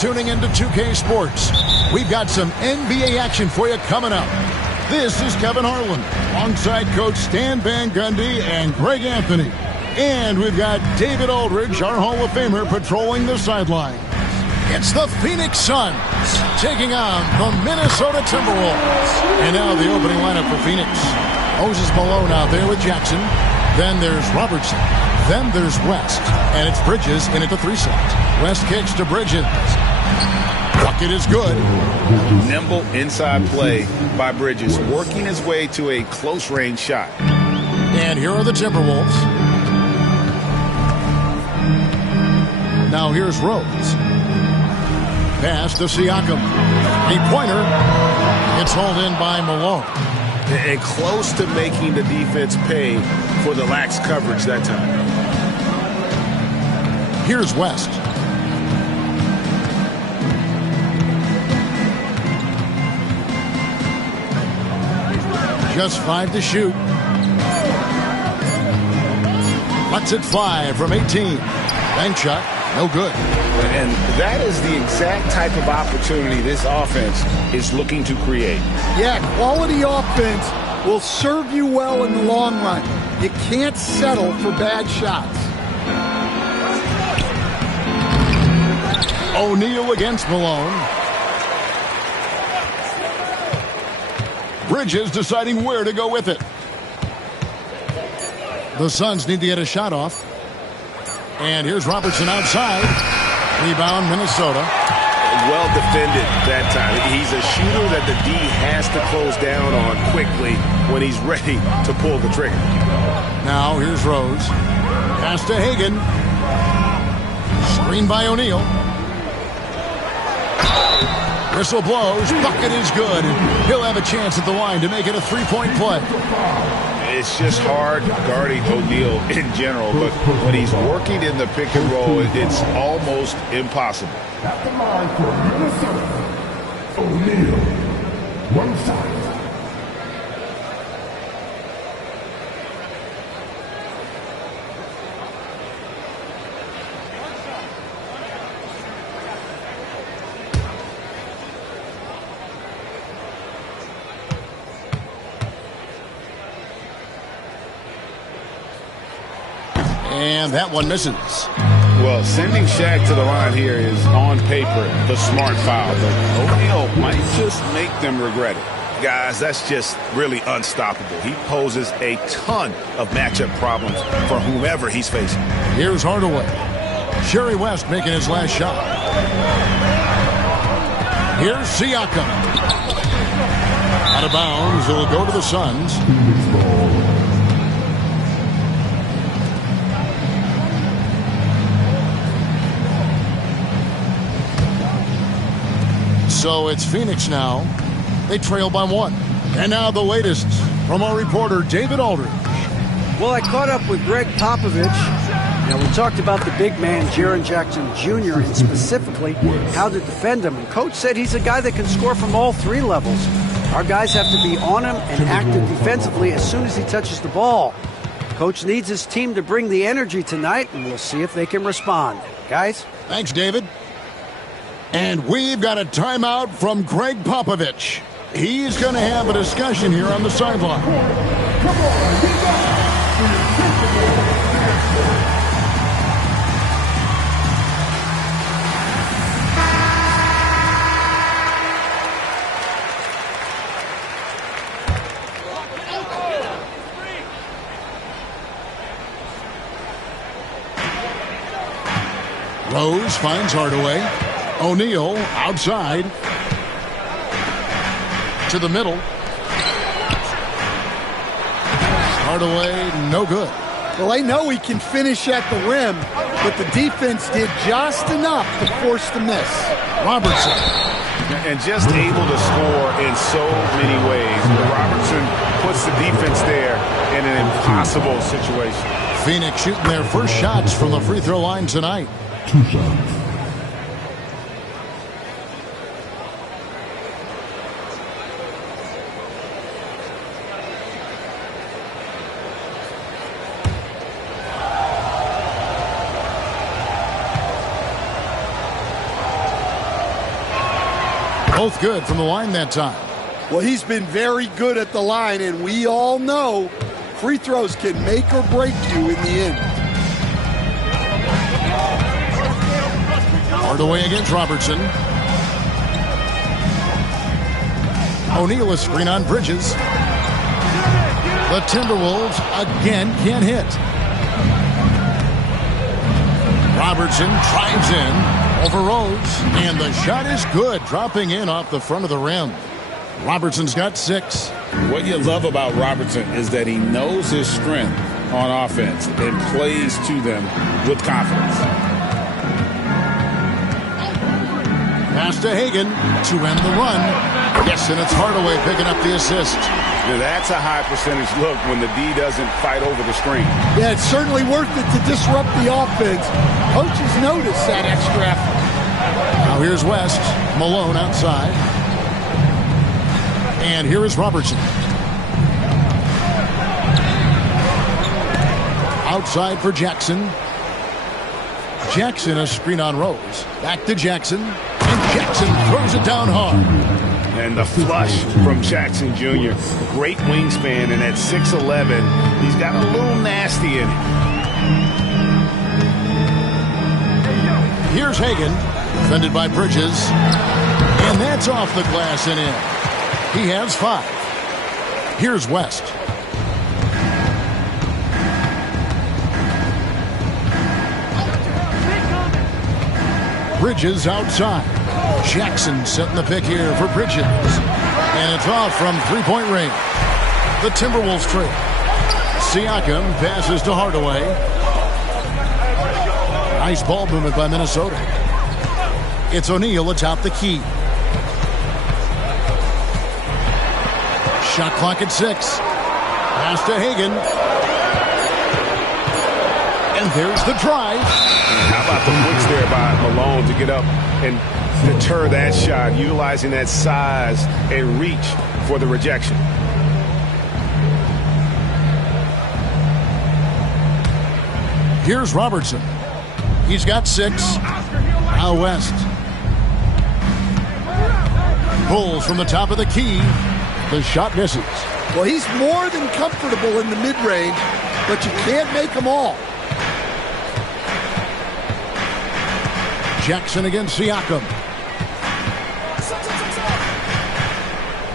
Tuning into 2K Sports. We've got some NBA action for you coming up. This is Kevin Harlan, alongside Coach Stan Van Gundy and Greg Anthony. And we've got David Aldridge, our Hall of Famer, patrolling the sidelines. It's the Phoenix Suns taking on the Minnesota Timberwolves. And now the opening lineup for Phoenix. Moses Malone out there with Jackson. Then there's Robertson. Then there's West. And it's Bridges in at the 3 set. West kicks to Bridges. Bucket is good. Nimble inside play by Bridges, working his way to a close-range shot. And here are the Timberwolves. Now here's Rose. Pass to Siakam. Three-pointer. It's hauled in by Malone. And close to making the defense pay for the lax coverage that time. Here's West. Just 5 to shoot. Lets it fly from 18. Bank shot, no good. And that is the exact type of opportunity this offense is looking to create. Yeah, quality offense will serve you well in the long run. You can't settle for bad shots. O'Neal against Malone. Bridges deciding where to go with it. The Suns need to get a shot off. And here's Robertson outside. Rebound, Minnesota. Well defended that time. He's a shooter that the D has to close down on quickly when he's ready to pull the trigger. Now here's Rose. Pass to Hagan. Screen by O'Neal. Whistle blows. Bucket is good. He'll have a chance at the line to make it a three-point play. It's just hard guarding O'Neal in general, but when he's working in the pick and roll, it's almost impossible. At the line for Minnesota, O'Neal, one side. And that one misses. Well, sending Shaq to the line here is on paper the smart foul, but O'Neal might just make them regret it. Guys, that's just really unstoppable. He poses a ton of matchup problems for whomever he's facing. Here's Hardaway. Sherry West making his last shot. Here's Siakam. Out of bounds. It'll go to the Suns. So it's Phoenix now. They trail by 1. And now the latest from our reporter, David Aldridge. Well, I caught up with Greg Popovich. Now, we talked about the big man, Jaren Jackson Jr., and specifically how to defend him. And Coach said he's a guy that can score from all 3 levels. Our guys have to be on him and active defensively as soon as he touches the ball. Coach needs his team to bring the energy tonight, and we'll see if they can respond. Guys? Thanks, David. And we've got a timeout from Greg Popovich. He's going to have a discussion here on the sideline. Rose finds Hardaway. O'Neal outside to the middle. Hardaway, no good. Well, I know he can finish at the rim, but the defense did just enough to force the miss. Robertson. And just able to score in so many ways. Robertson puts the defense there in an impossible situation. Phoenix shooting their first shots from the free throw line tonight. 2 shots. Both good from the line that time. Well, he's been very good at the line, and we all know free throws can make or break you in the end. Hardaway against Robertson. O'Neal a screen on Bridges. The Timberwolves again can't hit. Robertson drives in over Rhodes, and the shot is good, dropping in off the front of the rim. Robertson's got 6. What you love about Robertson is that he knows his strength on offense and plays to them with confidence. Pass to Hagan to end the run. Yes, and it's Hardaway picking up the assist. Now that's a high percentage look when the D doesn't fight over the screen. Yeah, it's certainly worth it to disrupt the offense. Coaches notice that extra effort. Now here's West. Malone outside. And here is Robertson. Outside for Jackson. Jackson a screen on Rose. Back to Jackson. And Jackson throws it down hard. And the flush from Jackson Jr. Great wingspan, and at 6'11", he's got a little nasty in it. Here's Hagan, defended by Bridges. And that's off the glass and in. He has 5. Here's West. Bridges outside. Jackson setting the pick here for Bridges. And it's off from three-point range. The Timberwolves trail. Siakam passes to Hardaway. Nice ball movement by Minnesota. It's O'Neal atop the key. Shot clock at 6. Pass to Hagan. And there's the drive. How about the blitz there by Malone to get up and deter that shot, utilizing that size and reach for the rejection. Here's Robertson. He's got 6. Now West. Pulls from the top of the key. The shot misses. Well, he's more than comfortable in the mid-range, but you can't make them all. Jackson against Siakam.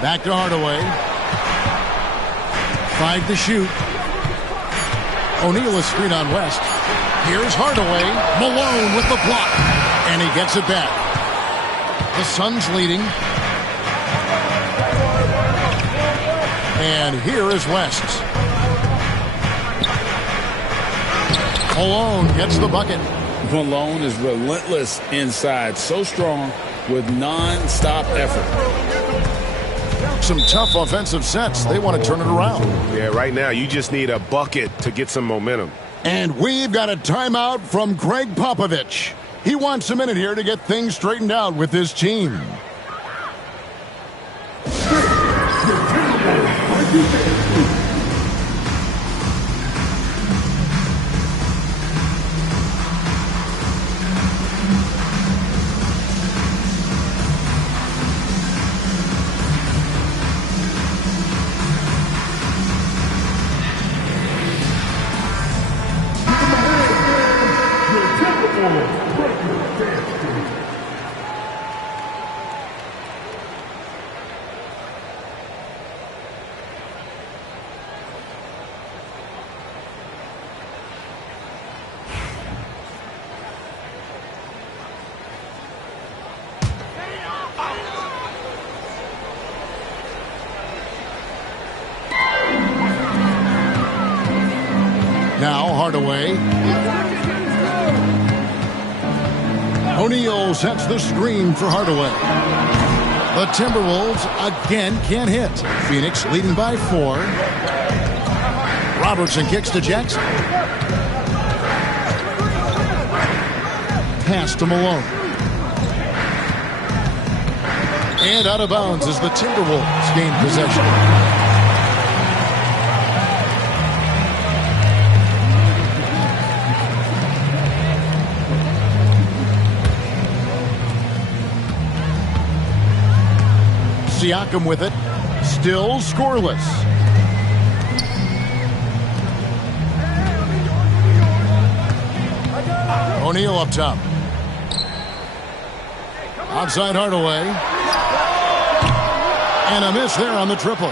Back to Hardaway. 5 to shoot. O'Neal a screen on West. Here's Hardaway. Malone with the block. And he gets it back. The Suns leading. And here is West. Malone gets the bucket. Malone is relentless inside, so strong with non-stop effort. Some tough offensive sets. They want to turn it around. Yeah, right now you just need a bucket to get some momentum. And we've got a timeout from Greg Popovich. He wants a minute here to get things straightened out with his team. Now Hardaway. O'Neal sets the screen for Hardaway. The Timberwolves again can't hit. Phoenix leading by 4. Robertson kicks to Jackson. Pass to Malone. And out of bounds as the Timberwolves gain possession. Siakam with it. Still scoreless. O'Neal up top. Outside Hardaway. And a miss there on the triple.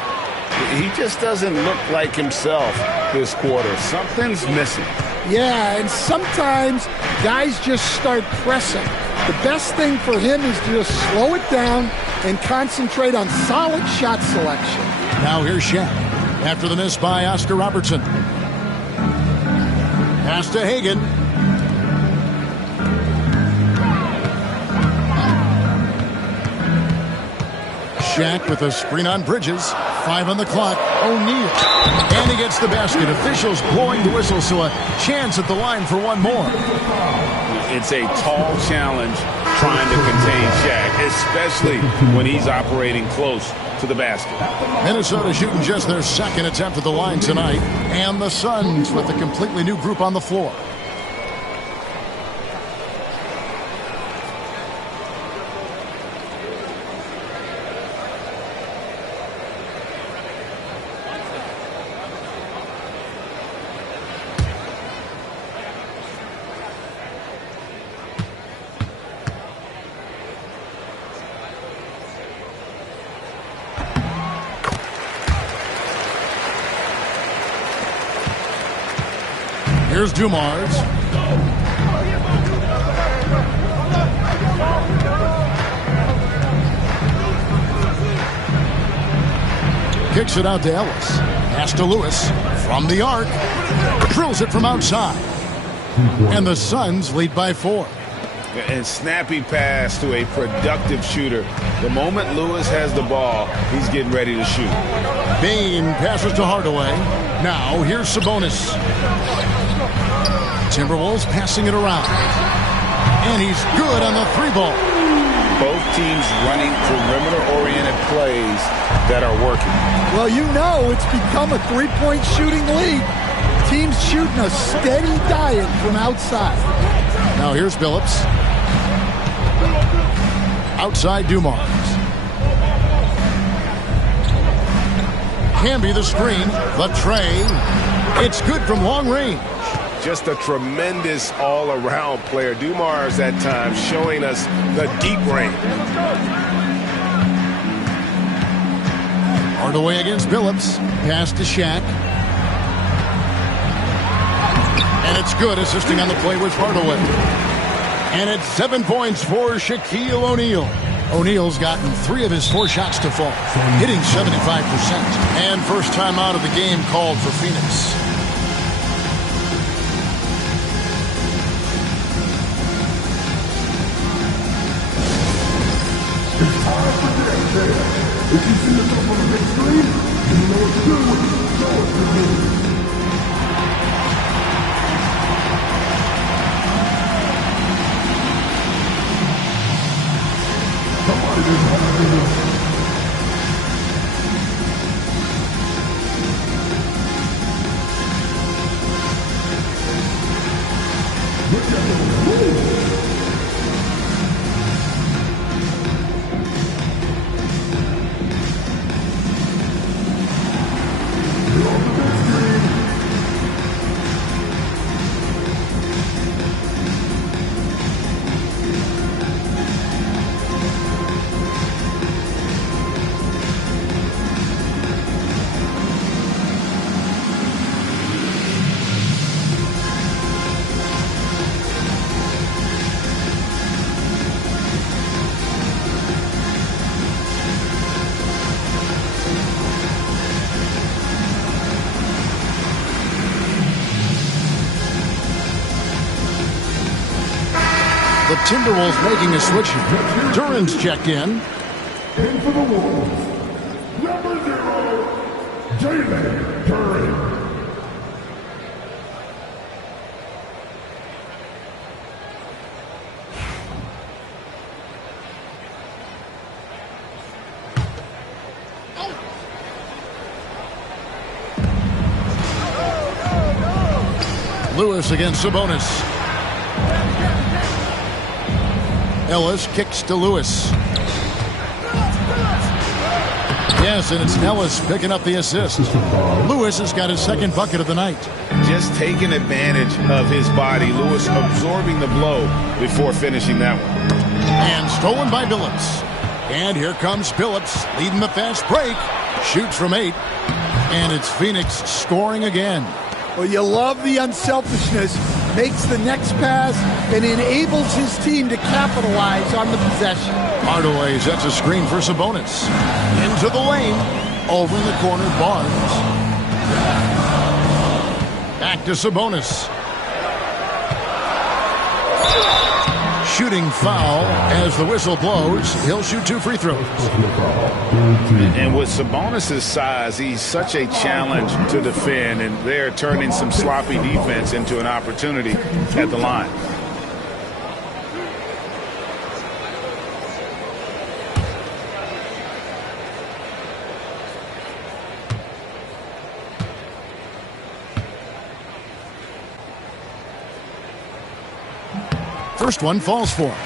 He just doesn't look like himself this quarter. Something's missing. Yeah, and sometimes guys just start pressing. The best thing for him is to just slow it down and concentrate on solid shot selection. Now here's Shaq after the miss by Oscar Robertson. Pass to Hagan. Shaq with a screen on Bridges. 5 on the clock. O'Neal. And he gets the basket. Officials blowing the whistle, so a chance at the line for one more. It's a tall challenge trying to contain Shaq, especially when he's operating close to the basket. Minnesota shooting just their second attempt at the line tonight. And the Suns with a completely new group on the floor. Here's Dumars. Kicks it out to Ellis. Pass to Lewis. From the arc. Drills it from outside. And the Suns lead by 4. And snappy pass to a productive shooter. The moment Lewis has the ball, he's getting ready to shoot. Bain passes to Hardaway. Now here's Sabonis. Timberwolves passing it around. And he's good on the 3-ball. Both teams running perimeter-oriented plays that are working. Well, you know it's become a 3-point shooting league. Teams shooting a steady diet from outside. Now here's Billups. Outside Dumars. Can be the screen. The tray. It's good from long range. Just a tremendous all-around player. Dumars at times showing us the deep range. Hardaway against Billups. Pass to Shaq. And it's good, assisting on the play was Hardaway. And it's 7 points for Shaquille O'Neal. O'Neal's gotten 3 of his 4 shots to fall, hitting 75%. And first time out of the game called for Phoenix. If you see yourself on the big screen, you know what to do with it. Show it to me. Somebody didn't have to do this. Look at them move. The Timberwolves making a switch here. Duran's checked in. In for the Wolves, number 0, Jalen Duran. Lewis against Sabonis. Ellis kicks to Lewis. Yes, and it's Ellis picking up the assist. Lewis has got his second bucket of the night. Just taking advantage of his body. Lewis absorbing the blow before finishing that one. And stolen by Billups. And here comes Billups leading the fast break. Shoots from 8. And it's Phoenix scoring again. Well, you love the unselfishness. Makes the next pass and enables his team to capitalize on the possession. Hardaway sets a screen for Sabonis. Into the lane. Over in the corner, Barnes. Back to Sabonis. Shooting foul as the whistle blows. He'll shoot 2 free throws. And with Sabonis' size, he's such a challenge to defend, and they're turning some sloppy defense into an opportunity at the line. First one falls for him.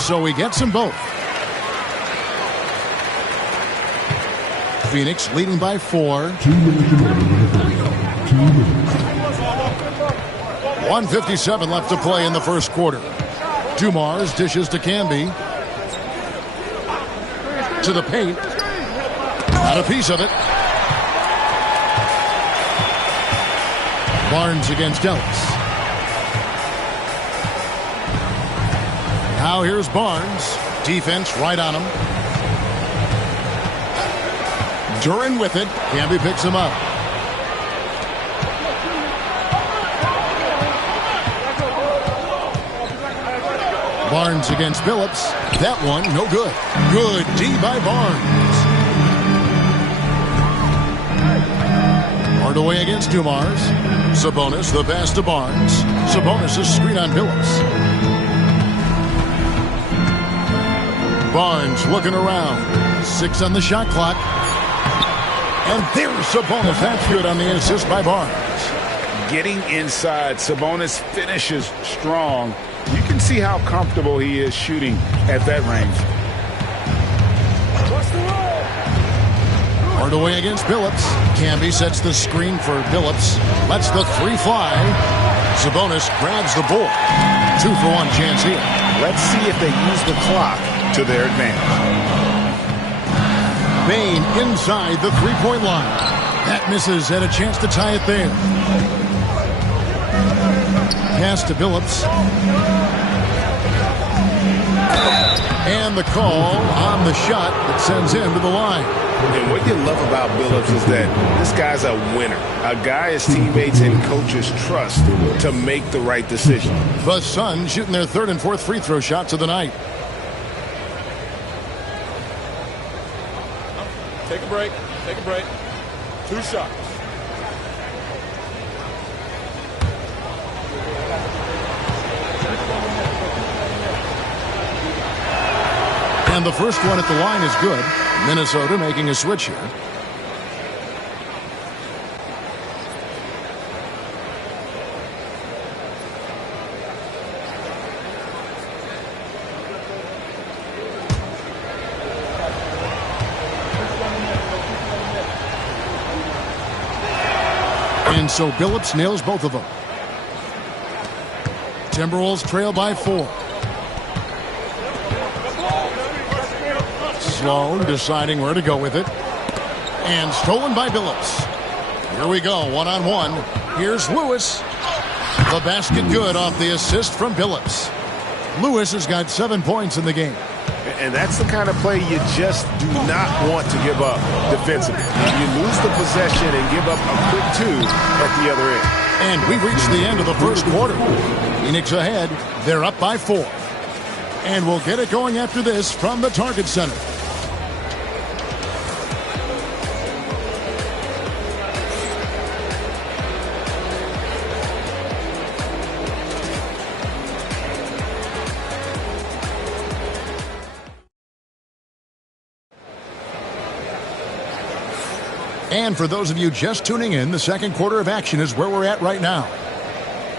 So he gets them both. Phoenix leading by 4. 1:57 left to play in the first quarter. Dumars dishes to Canby. To the paint. Got a piece of it. Barnes against Ellis. Now here's Barnes. Defense right on him. Duran with it. Canby picks him up. Barnes against Billups. That one, no good. Good D by Barnes. Hardaway against Dumars. Sabonis, the pass to Barnes. Sabonis, a screen on Billups. Barnes looking around. 6 on the shot clock. And there's Sabonis. That's good on the assist by Barnes. Getting inside, Sabonis finishes strong. You can see how comfortable he is shooting at that range. Hardaway against Billups. Canby sets the screen for Billups. Lets the 3 fly. Sabonis grabs the board. 2-for-1 chance here. Let's see if they use the clock to their advantage. Bain inside the 3-point line. That misses. Had a chance to tie it there. Pass to Billups. And the call on the shot that sends him to the line. And what you love about Billups is that this guy's a winner. A guy his teammates and coaches trust to make the right decision. The Suns shooting their 3rd and 4th free throw shots of the night. Take a break. Take a break. 2 shots. And the first one at the line is good. Minnesota making a switch here. And so Billups nails both of them. Timberwolves trail by 4. Sloan deciding where to go with it. And stolen by Billups. Here we go, 1-on-1. Here's Lewis. The basket good off the assist from Billups. Lewis has got 7 points in the game. And that's the kind of play you just do not want to give up defensively. You lose the possession and give up a quick 2 at the other end. And we've reached the end of the first quarter. Phoenix ahead. They're up by 4. And we'll get it going after this from the Target Center. And for those of you just tuning in, the second quarter of action is where we're at right now.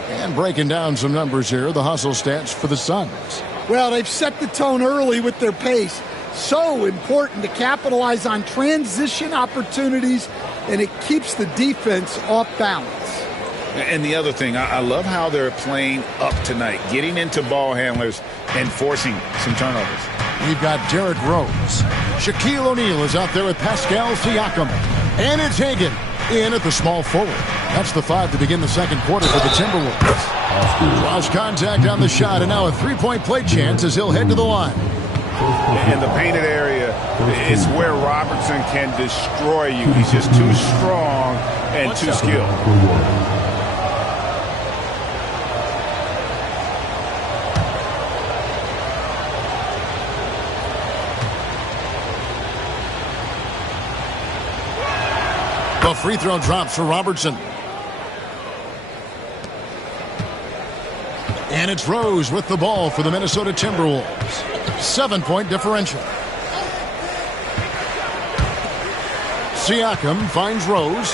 And breaking down some numbers here, the hustle stats for the Suns. Well, they've set the tone early with their pace. So important to capitalize on transition opportunities, and it keeps the defense off balance. And the other thing, I love how they're playing up tonight, getting into ball handlers and forcing some turnovers. We've got Derrick Rose. Shaquille O'Neal is out there with Pascal Siakam. And it's Hagan in at the small forward. That's the 5 to begin the second quarter for the Timberwolves. Draws contact on the shot, and now a three-point play chance as he'll head to the line. In the painted area is where Robertson can destroy you. He's just too strong and too skilled. The free throw drops for Robertson. And it's Rose with the ball for the Minnesota Timberwolves. 7-point differential. Siakam finds Rose.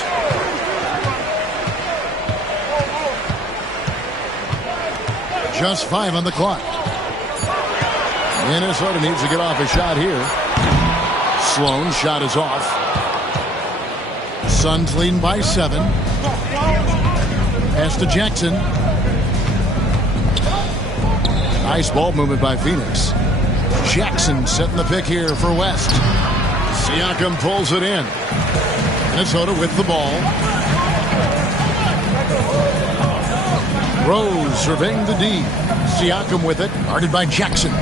Just 5 on the clock. Minnesota needs to get off a shot here. Sloan's shot is off. Suns leading by 7. Pass to Jackson. Nice ball movement by Phoenix. Jackson setting the pick here for West. Siakam pulls it in. Minnesota with the ball. Rose surveying the D. Siakam with it, guarded by Jackson.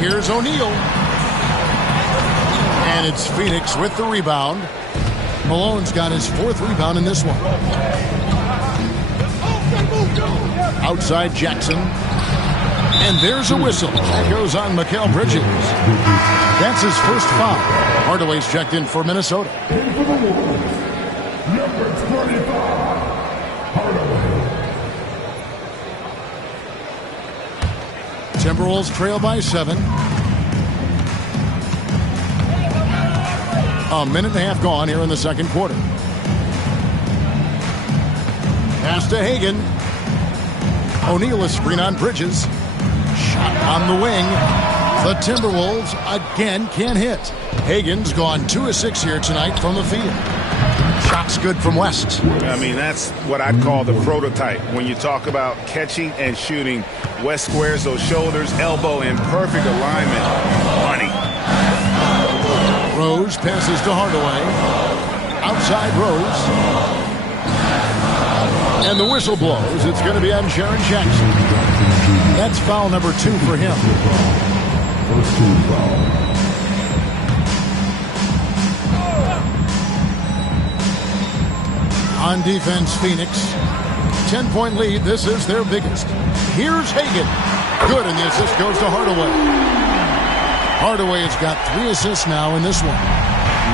Here's O'Neal. And it's Phoenix with the rebound. Malone's got his 4th rebound in this one. Outside Jackson. And there's a whistle. That goes on Mikal Bridges. That's his first foul. Hardaway's checked in for Minnesota. Number 25, Hardaway. Timberwolves trail by 7. A minute and a half gone here in the second quarter. Pass to Hagan. O'Neal is screen on Bridges. Shot on the wing. The Timberwolves again can't hit. Hagan's gone 2 of 6 here tonight from the field. Shot's good from West. I mean, that's what I'd call the prototype. When you talk about catching and shooting, West squares those shoulders, elbow in perfect alignment. Money. Rose passes to Hardaway. Outside Rose. And the whistle blows. It's going to be on Jaren Jackson. That's foul number 2 for him. First team foul. On defense, Phoenix. 10-point lead. This is their biggest. Here's Hagan. Good, and the assist goes to Hardaway. Hardaway has got 3 assists now in this one.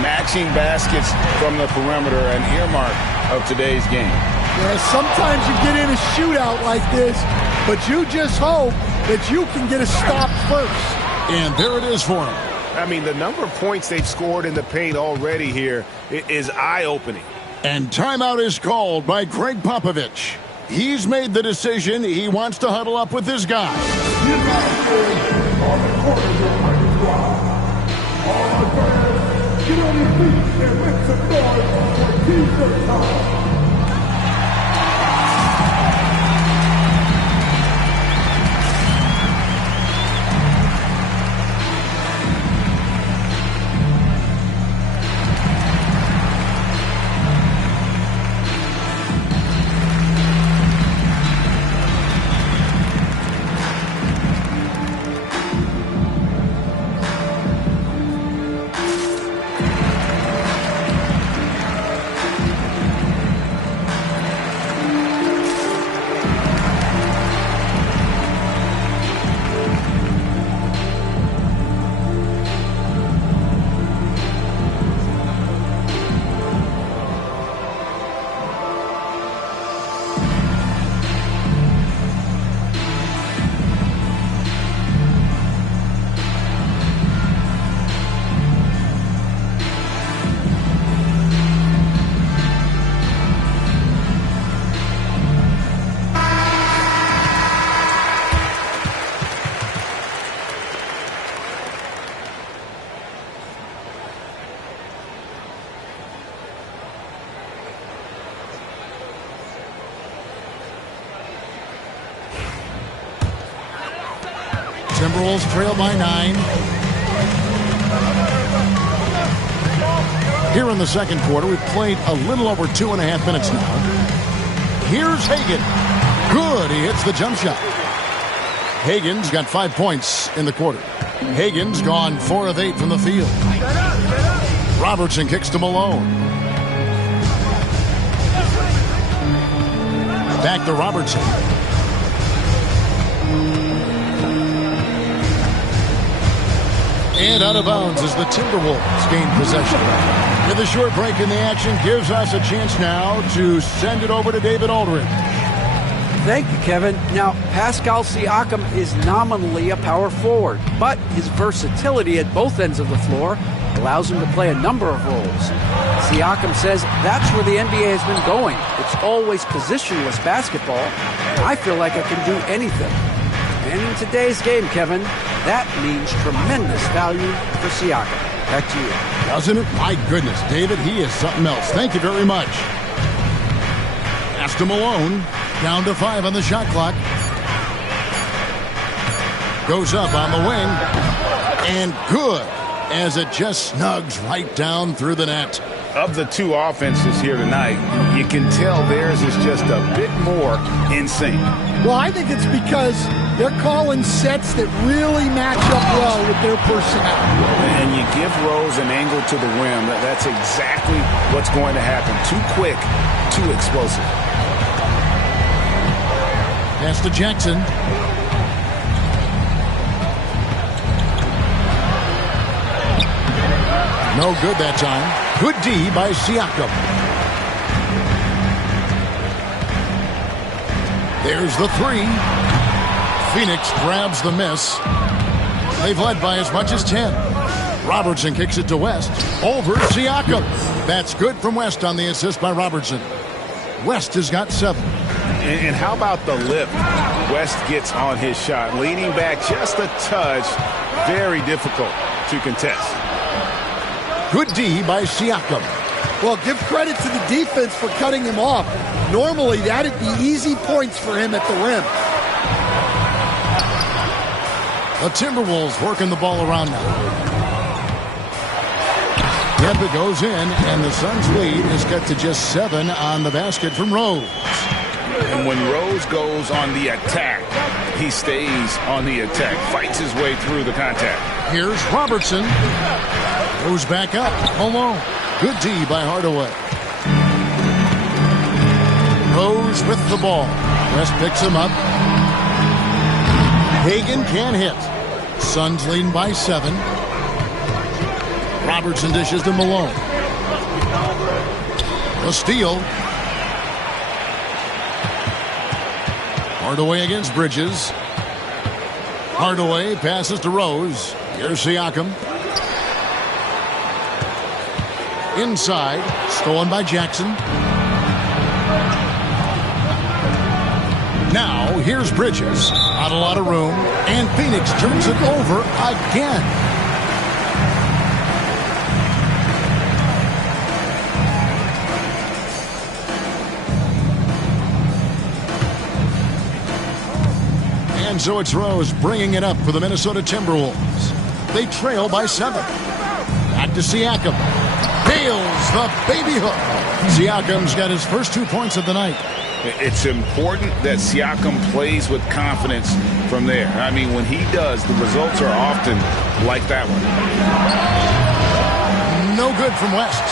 Matching baskets from the perimeter, an earmark of today's game. Yeah, sometimes you get in a shootout like this, but you just hope that you can get a stop first. And there it is for him. I mean, the number of points they've scored in the paint already here is eye-opening. And timeout is called by Greg Popovich. He's made the decision. He wants to huddle up with his guys. On the corner, all the fans, get on your feet and make some noise for T-shirt time. Timberwolves trail by 9. Here in the second quarter, we've played a little over 2.5 minutes now. Here's Hagan. Good. He hits the jump shot. Hagan's got 5 points in the quarter. Hagan's gone 4 of 8 from the field. Robertson kicks to Malone. Back to Robertson. And out of bounds as the Timberwolves gain possession. With a short break in the action gives us a chance now to send it over to David Aldridge. Thank you, Kevin. Now, Pascal Siakam is nominally a power forward, but his versatility at both ends of the floor allows him to play a number of roles. Siakam says that's where the NBA has been going. It's always positionless basketball. I feel like I can do anything. And in today's game, Kevin, that means tremendous value for Siakam. Back to you. Doesn't it? My goodness, David, he is something else. Thank you very much. Pass to Malone. Down to 5 on the shot clock. Goes up on the wing. And good, as it just snugs right down through the net. Of the two offenses here tonight, you can tell theirs is just a bit more in sync. Well, I think it's because they're calling sets that really match up well with their personnel. And you give Rose an angle to the rim. That's exactly what's going to happen. Too quick, too explosive. Pass to Jackson. No good that time. Good D by Siakam. There's the 3. Phoenix grabs the miss. They've led by as much as 10. Robertson kicks it to West. Over Siakam. That's good from West on the assist by Robertson. West has got 7. And how about the lift West gets on his shot? Leaning back just a touch. Very difficult to contest. Good D by Siakam. Well, give credit to the defense for cutting him off. Normally, that'd be easy points for him at the rim. The Timberwolves working the ball around now. Yep, it goes in, and the Suns' lead is cut to just 7 on the basket from Rose. And when Rose goes on the attack, he stays on the attack, fights his way through the contact. Here's Robertson. Goes back up. Malone. Good D by Hardaway. Rose with the ball. West picks him up. Hagan can hit. Suns leading by 7. Robertson dishes to Malone. A steal. Hardaway against Bridges. Hardaway passes to Rose. Here's Siakam. Inside. Stolen by Jackson. Now, here's Bridges. Not a lot of room. And Phoenix turns it over again. And so it's Rose bringing it up for the Minnesota Timberwolves. They trail by 7. Back to Siakam. Nails the baby hook. Siakam's got his first 2 points of the night. It's important that Siakam plays with confidence from there. I mean, when he does, the results are often like that one. No good from West.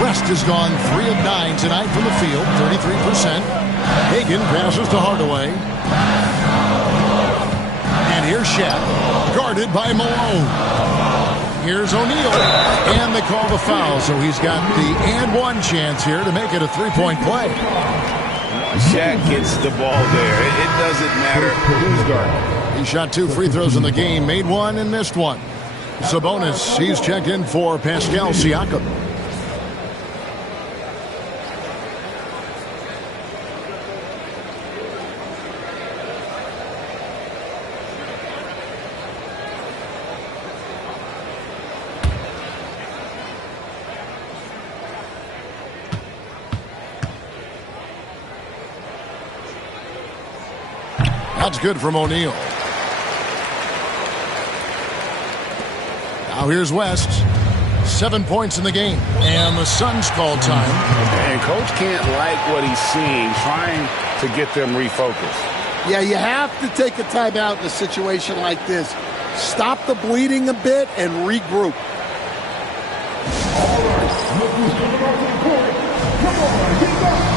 West has gone 3 of 9 tonight from the field, 33%. Hagan passes to Hardaway. And here's Shaq, guarded by Malone. Here's O'Neal, and they call the foul, so he's got the and one chance here to make it a 3-point play. Shaq gets the ball there. It doesn't matter who's guarding. He shot 2 free throws in the game, made 1 and missed 1. Sabonis, he's checked in for Pascal Siakam. That's good from O'Neal. Now here's West. 7 points in the game. And the Suns call time. And Coach can't like what he's seeing, trying to get them refocused. Yeah, you have to take a timeout in a situation like this. Stop the bleeding a bit and regroup. All right, look who's coming out to the court. Come on, get back.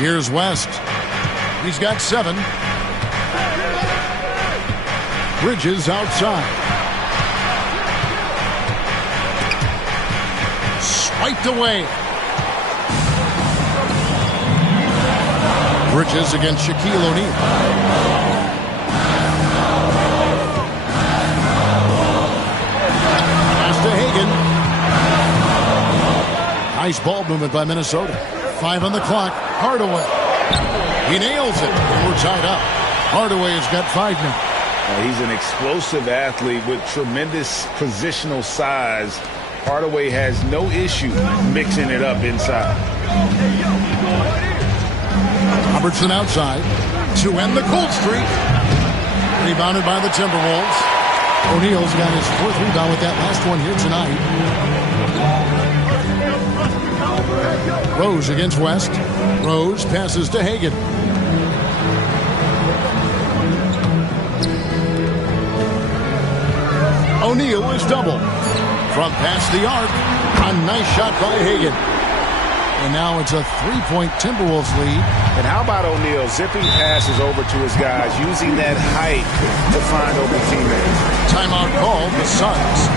Here's West. He's got 7. Bridges outside. Swiped away. Bridges against Shaquille O'Neal. Pass to Hagan. Nice ball movement by Minnesota. 5 on the clock. Hardaway. He nails it. And we're tied up. Hardaway has got 5 now. He's an explosive athlete with tremendous positional size. Hardaway has no issue mixing it up inside. Robertson outside to end the cold streak. Rebounded by the Timberwolves. O'Neal's got his 4th rebound with that last one here tonight. Rose against West. Rose passes to Hagan. O'Neal is double. From past the arc. A nice shot by Hagan. And now it's a 3-point Timberwolves lead. And how about O'Neal zipping passes over to his guys, using that height to find open teammates. Timeout called the Suns.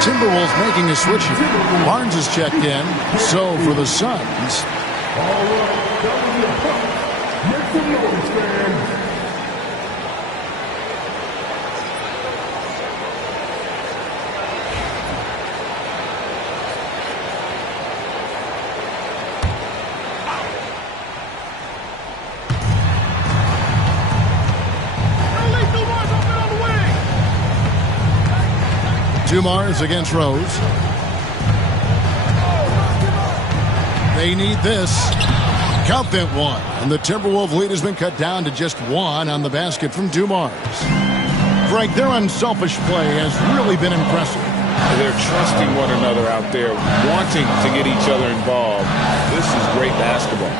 Timberwolves making a switch here. Barnes is checked in. So for the Suns. All right, that was your punt. Make some noise, fans. Dumars against Rose. They need this. Count that one. And the Timberwolves lead has been cut down to just one on the basket from Dumars. Greg, their unselfish play has really been impressive. They're trusting one another out there, wanting to get each other involved. This is great basketball.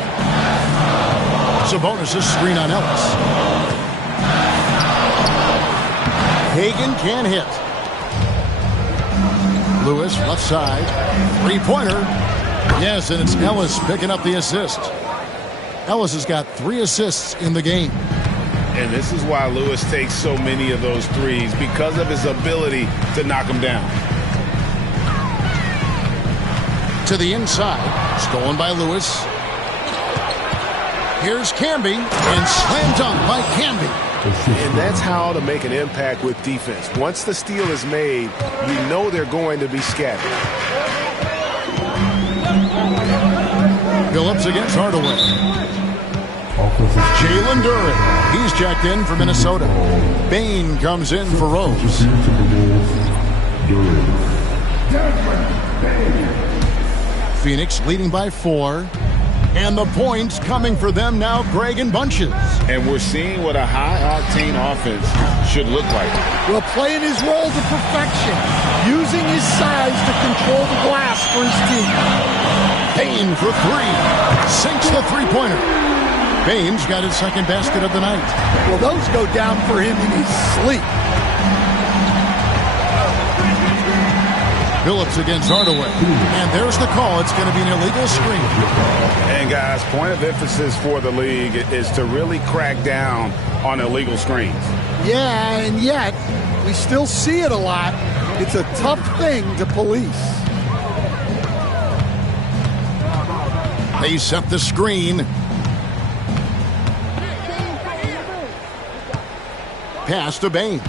Sabonis' screen on Ellis. Hagan can hit. Lewis, left side. Three-pointer. Yes, and it's Ellis picking up the assist. Ellis has got 3 assists in the game. And this is why Lewis takes so many of those threes, because of his ability to knock them down. To the inside. Stolen by Lewis. Here's Camby. And slam dunk by Camby. And that's how to make an impact with defense. Once the steal is made, you know they're going to be scattered. Phillips against Hardaway. Jalen Duren. He's checked in for Minnesota. Bain comes in for Rose. Phoenix leading by 4. And the points coming for them now, Greg, in bunches. And we're seeing what a high-octane offense should look like. Well, playing his role to perfection, using his size to control the glass for his team. Bain for 3. Sinks the three-pointer. Bain's got his second basket of the night. Well, those go down for him in his sleep. Phillips against Hardaway. And there's the call. It's going to be an illegal screen. And, guys, point of emphasis for the league is to really crack down on illegal screens. Yeah, and yet we still see it a lot. It's a tough thing to police. They set the screen. Pass to Bain.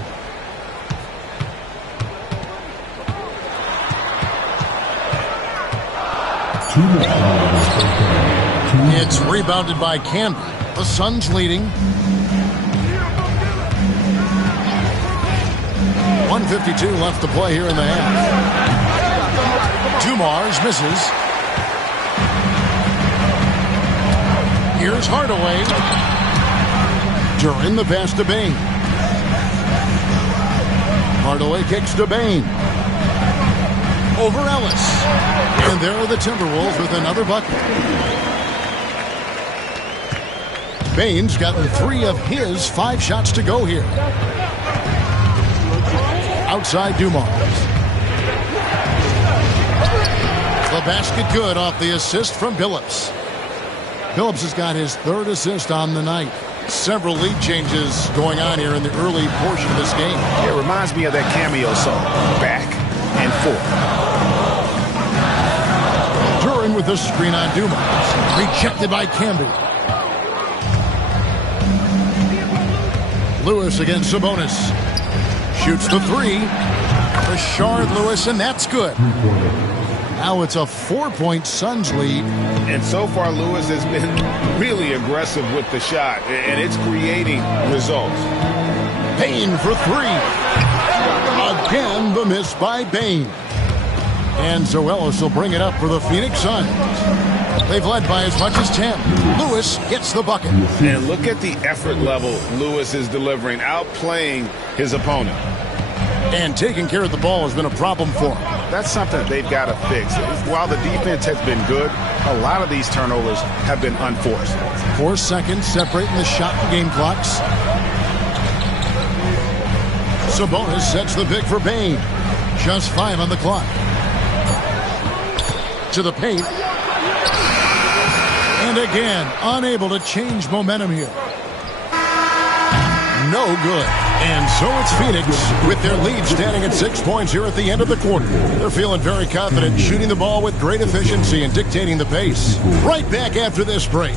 It's rebounded by Camby. The Suns leading. 1:52 left to play here in the half. Dumars misses. Here's Hardaway. During the pass to Bain. Hardaway kicks to Bain. Over Ellis. And there are the Timberwolves with another bucket. Bain's gotten 3 of his 5 shots to go here. Outside Dumars. The basket good off the assist from Phillips. Phillips has got his 3rd assist on the night. Several lead changes going on here in the early portion of this game. It reminds me of that cameo song, Back and Forth. Duren with the screen on Dumars. Rejected by Camby. Lewis against Sabonis. Shoots the 3. Rashard Lewis, and that's good. Now it's a 4-point Suns lead. And so far, Lewis has been really aggressive with the shot, and it's creating results. Bain for 3. Again, the miss by Bain. And so Ellis will bring it up for the Phoenix Suns. They've led by as much as 10. Lewis gets the bucket. And look at the effort level Lewis is delivering, outplaying his opponent. And taking care of the ball has been a problem for him. That's something that they've got to fix. While the defense has been good, a lot of these turnovers have been unforced. 4 seconds separating the shot and game clocks. Sabonis sets the pick for Bain. Just 5 on the clock. To the paint. And again, unable to change momentum here. No good. And so it's Phoenix with their lead standing at 6 points here at the end of the quarter. They're feeling very confident, shooting the ball with great efficiency and dictating the pace. Right back after this break.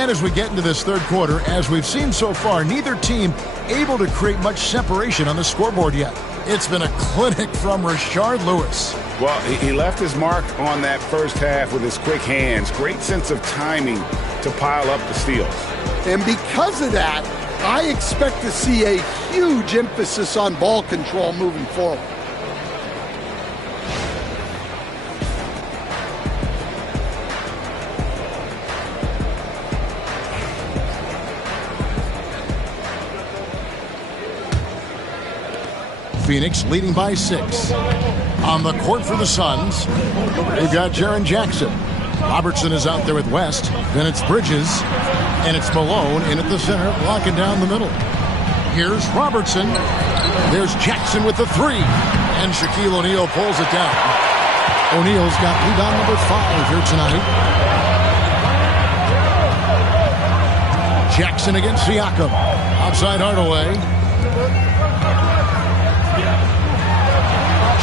And as we get into this third quarter, as we've seen so far, neither team able to create much separation on the scoreboard yet. It's been a clinic from Rashard Lewis. Well, he left his mark on that first half with his quick hands. Great sense of timing to pile up the steals. And because of that, I expect to see a huge emphasis on ball control moving forward. Phoenix leading by 6. On the court for the Suns, we've got Jaren Jackson. Robertson is out there with West. Then it's Bridges. And it's Malone in at the center, locking down the middle. Here's Robertson. There's Jackson with the 3. And Shaquille O'Neal pulls it down. O'Neal's got rebound number 5 here tonight. Jackson against Siakam. Outside Hardaway.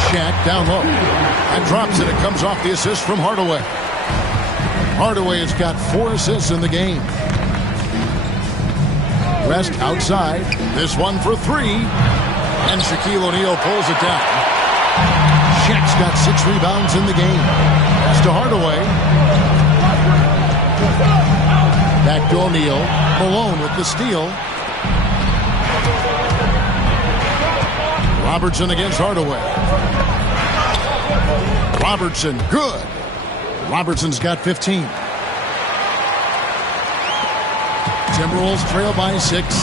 Shaq down low. And drops it. It comes off the assist from Hardaway. Hardaway has got 4 assists in the game. West outside. This one for 3. And Shaquille O'Neal pulls it down. Shaq's got 6 rebounds in the game. Pass to Hardaway. Back to O'Neal. Malone with the steal. Robertson against Hardaway. Robertson, good. Robertson's got 15. Timberwolves trail by 6.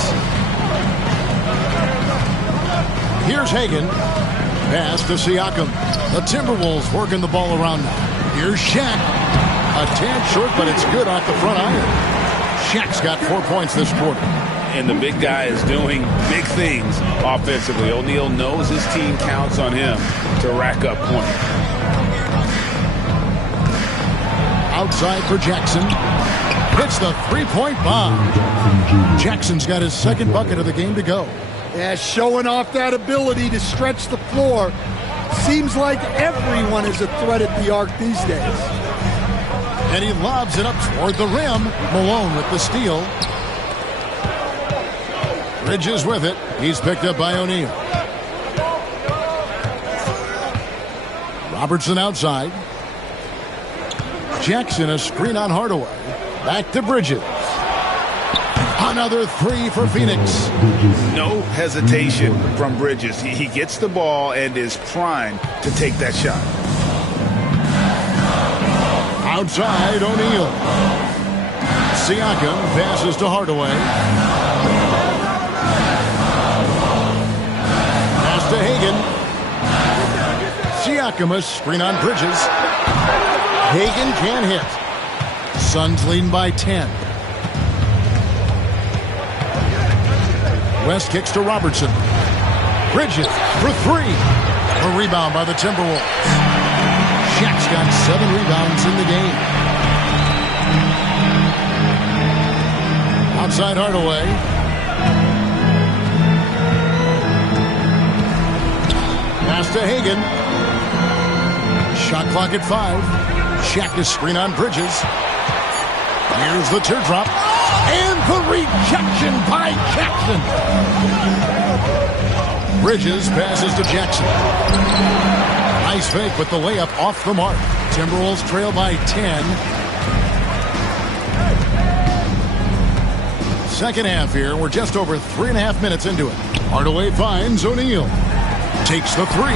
Here's Hagan. Pass to Siakam. The Timberwolves working the ball around now. Here's Shaq. A tad short, but it's good off the front iron. Shaq's got 4 points this quarter. And the big guy is doing big things offensively. O'Neal knows his team counts on him to rack up points. Outside for Jackson. Hits the 3-point bomb. Jackson's got his second bucket of the game to go. Yeah, showing off that ability to stretch the floor. Seems like everyone is a threat at the arc these days. And he lobs it up toward the rim. Malone with the steal. Bridges with it. He's picked up by O'Neal. Robertson outside. Jackson a screen on Hardaway. Back to Bridges. Another 3 for Phoenix. No hesitation from Bridges. He gets the ball and is primed to take that shot. Outside O'Neal. Siakam passes to Hardaway. Pass to Hagan. Siakam a screen on Bridges. Hagan can't hit. Suns leading by 10. West kicks to Robertson. Bridges for 3. A rebound by the Timberwolves. Shaq's got 7 rebounds in the game. Outside Hardaway. Pass to Hagan. Shot clock at 5. Shaq is screen on Bridges. Here's the teardrop. And the rejection by Jackson. Bridges passes to Jackson. Nice fake, but the layup off the mark. Timberwolves trail by 10. Second half here. We're just over 3.5 minutes into it. Hardaway finds O'Neal. Takes the 3.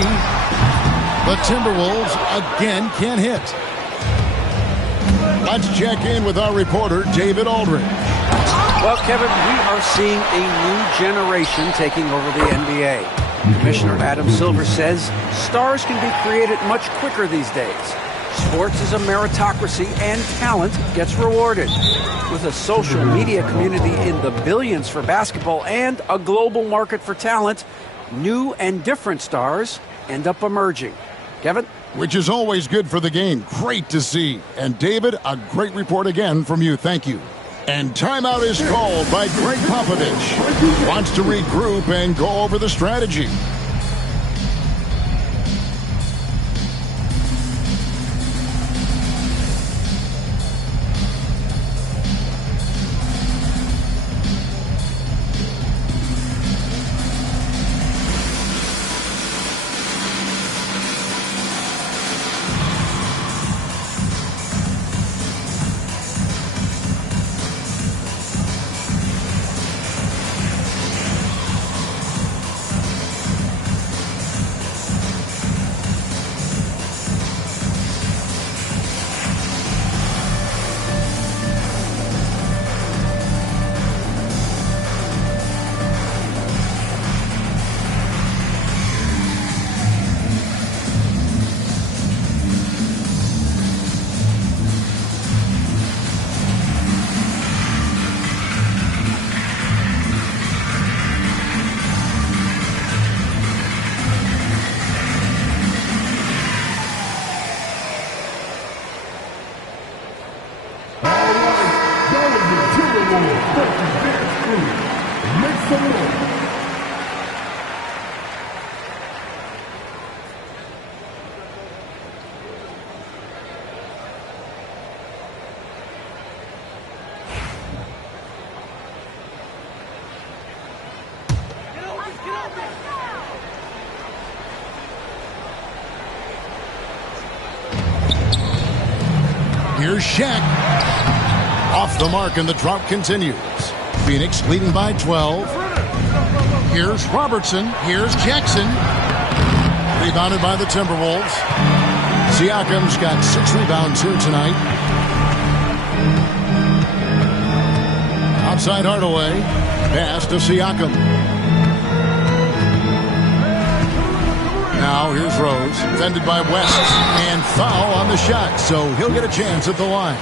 The Timberwolves again can't hit. Let's check in with our reporter, David Aldridge. Well, Kevin, we are seeing a new generation taking over the NBA. Commissioner Adam Silver says stars can be created much quicker these days. Sports is a meritocracy and talent gets rewarded. With a social media community in the billions for basketball and a global market for talent, new and different stars end up emerging. Kevin? Which is always good for the game. Great to see. And David, a great report again from you. Thank you. And timeout is called by Greg Popovich. Wants to regroup and go over the strategy. Here's Shaq. Off the mark, and the drought continues. Phoenix leading by 12. Here's Robertson. Here's Jackson. Rebounded by the Timberwolves. Siakam's got 6 rebounds here tonight. Outside Hardaway. Pass to Siakam. Now here's Rose. Defended by West. And foul on the shot. So he'll get a chance at the line.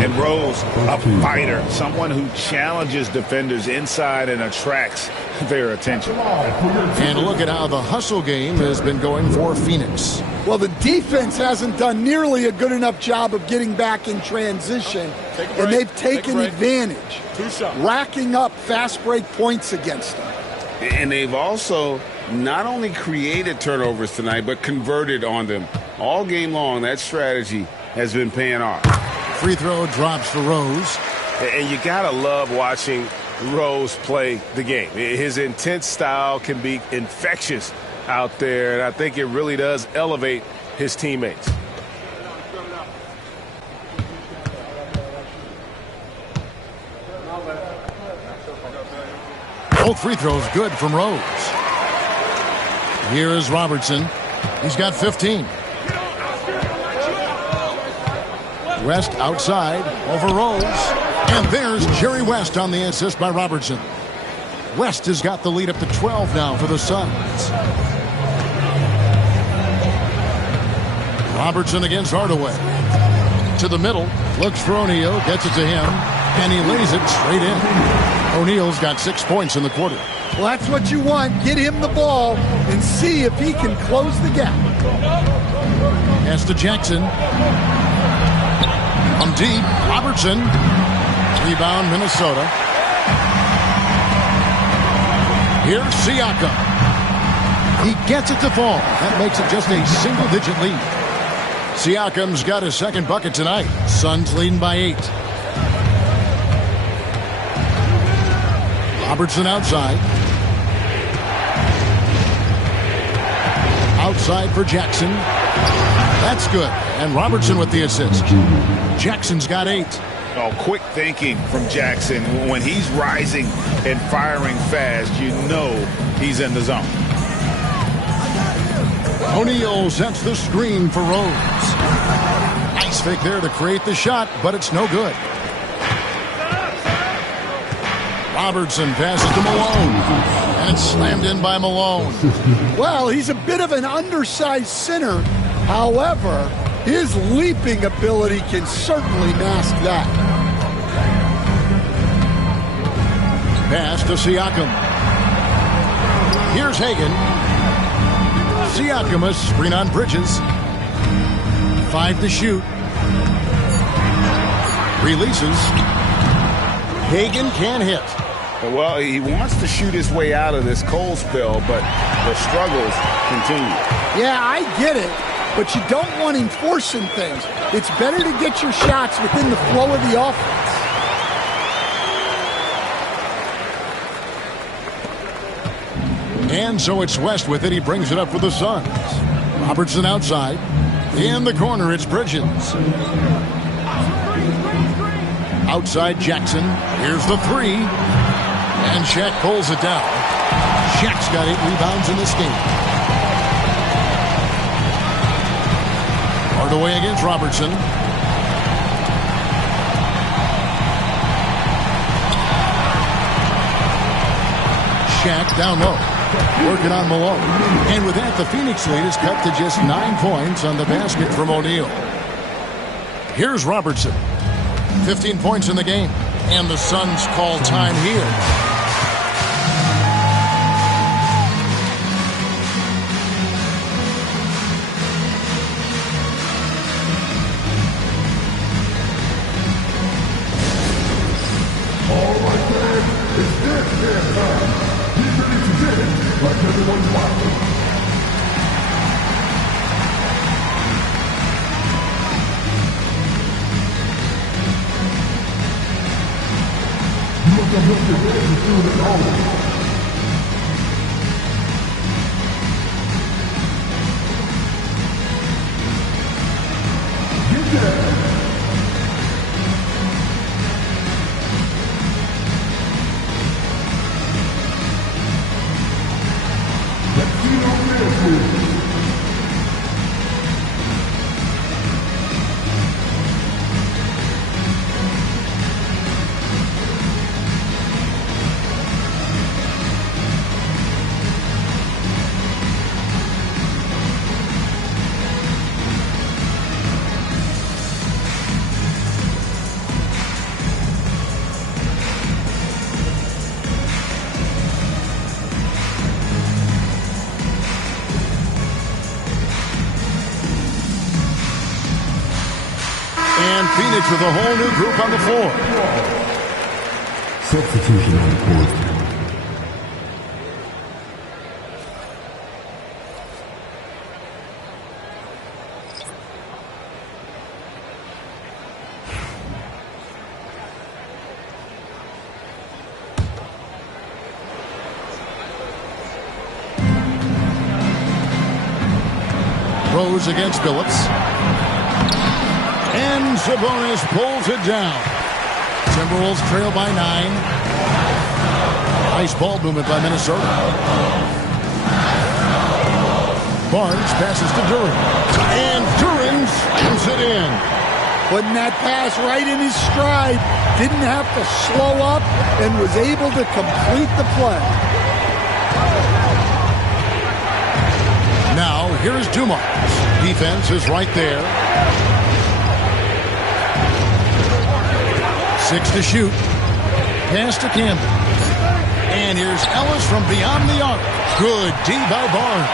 And Rose, a fighter. Someone who challenges defenders inside and attracts their attention. And look at how the hustle game has been going for Phoenix. Well, the defense hasn't done nearly a good enough job of getting back in transition, and they've taken advantage, 2 shots. racking up fast break points against them. And they've also not only created turnovers tonight, but converted on them. All game long, that strategy has been paying off. Free throw drops for Rose. And you got to love watching Rose play the game. His intense style can be infectious out there, and I think it really does elevate his teammates. Both free throws good from Rose. Here is Robertson. He's got 15. West outside over Rose. And there's Jerry West on the assist by Robertson. West has got the lead up to 12 now for the Suns. Robertson against Hardaway. To the middle. Looks for O'Neal. Gets it to him. And he lays it straight in. O'Neal's got 6 points in the quarter. Well, that's what you want. Get him the ball and see if he can close the gap. Pass to Jackson. From deep, Robertson. Rebound, Minnesota. Here's Siakam. He gets it to fall. That makes it just a single-digit lead. Siakam's got his second bucket tonight. Suns leading by 8. Robertson outside. Outside for Jackson. That's good. And Robertson with the assist. Jackson's got 8. Oh, quick thinking from Jackson. When he's rising and firing fast, you know he's in the zone. O'Neal sets the screen for Rose. Nice fake there to create the shot, but it's no good. Robertson passes to Malone. And it's slammed in by Malone. Well, he's a bit of an undersized center. However, his leaping ability can certainly mask that. Pass to Siakam. Here's Hagan. Siakam a screen on Bridges. 5 to shoot. Releases. Hagan can't hit. Well, he wants to shoot his way out of this cold spell, but the struggles continue. Yeah, I get it, but you don't want him forcing things. It's better to get your shots within the flow of the offense. And so it's West with it. He brings it up for the Suns. Robertson outside. In the corner, it's Bridges. Outside Jackson. Here's the 3. And Shaq pulls it down. Shaq's got 8 rebounds in this game. Hardaway against Robertson. Shaq down low. Working on Malone. And with that, the Phoenix lead is cut to just 9 points on the basket from O'Neal. Here's Robertson. 15 points in the game. And the Suns call time here. Like everyone's watching. You must have looked at this and threw it home. And Phoenix with a whole new group on the floor. Substitution on the court. Rose against Billups. And Sabonis pulls it down. Timberwolves trail by 9. Nice ball movement by Minnesota. Barnes passes to Durant. And Durant slams it in. Putting that pass right in his stride. Didn't have to slow up and was able to complete the play. Now, here's Dumars. Defense is right there. 6 to shoot. Pass to Campbell. And here's Ellis from beyond the arc. Good D by Barnes.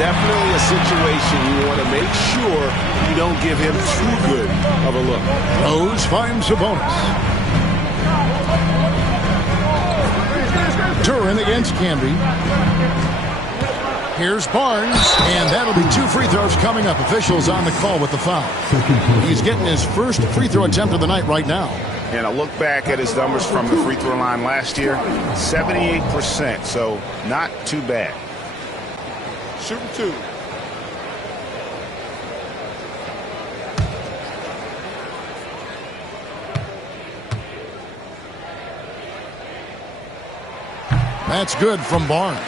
Definitely a situation you want to make sure you don't give him too good of a look. Rose finds Sabonis. Durant against Camby. Here's Barnes, and that'll be 2 free throws coming up. Officials on the call with the foul. He's getting his first free throw attempt of the night right now. And I look back at his numbers from the free throw line last year, 78%, so not too bad. Shooting 2. That's good from Barnes.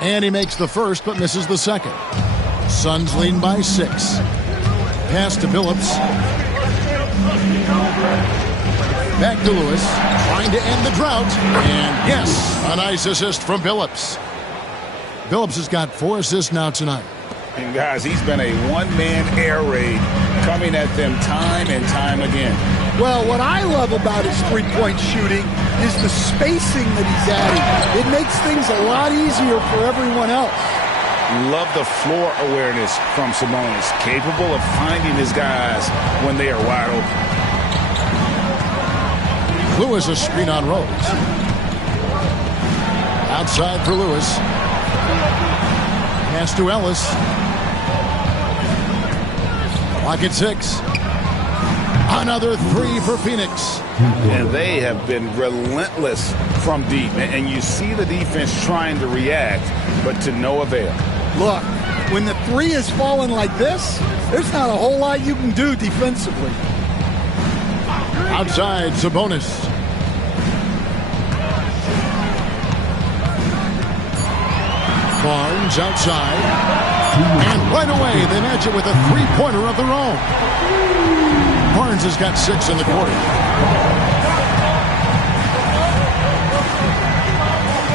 And he makes the first, but misses the second. Suns leading by 6. Pass to Billups. Back to Lewis. Trying to end the drought. And yes, a nice assist from Billups. Billups has got 4 assists now tonight. And guys, he's been a one-man air raid coming at them time and time again. Well, what I love about his three-point shooting is the spacing that he's adding. It makes things a lot easier for everyone else. Love the floor awareness from Sabonis, capable of finding his guys when they are wide open. Lewis a screen on Rose. Outside for Lewis. Pass to Ellis. Clock at 6. Another 3 for Phoenix. And they have been relentless from deep. And you see the defense trying to react, but to no avail. Look, when the 3 is falling like this, there's not a whole lot you can do defensively. Outside, Sabonis. Barnes outside. And right away, they match it with a three-pointer of their own. Barnes has got 6 in the quarter.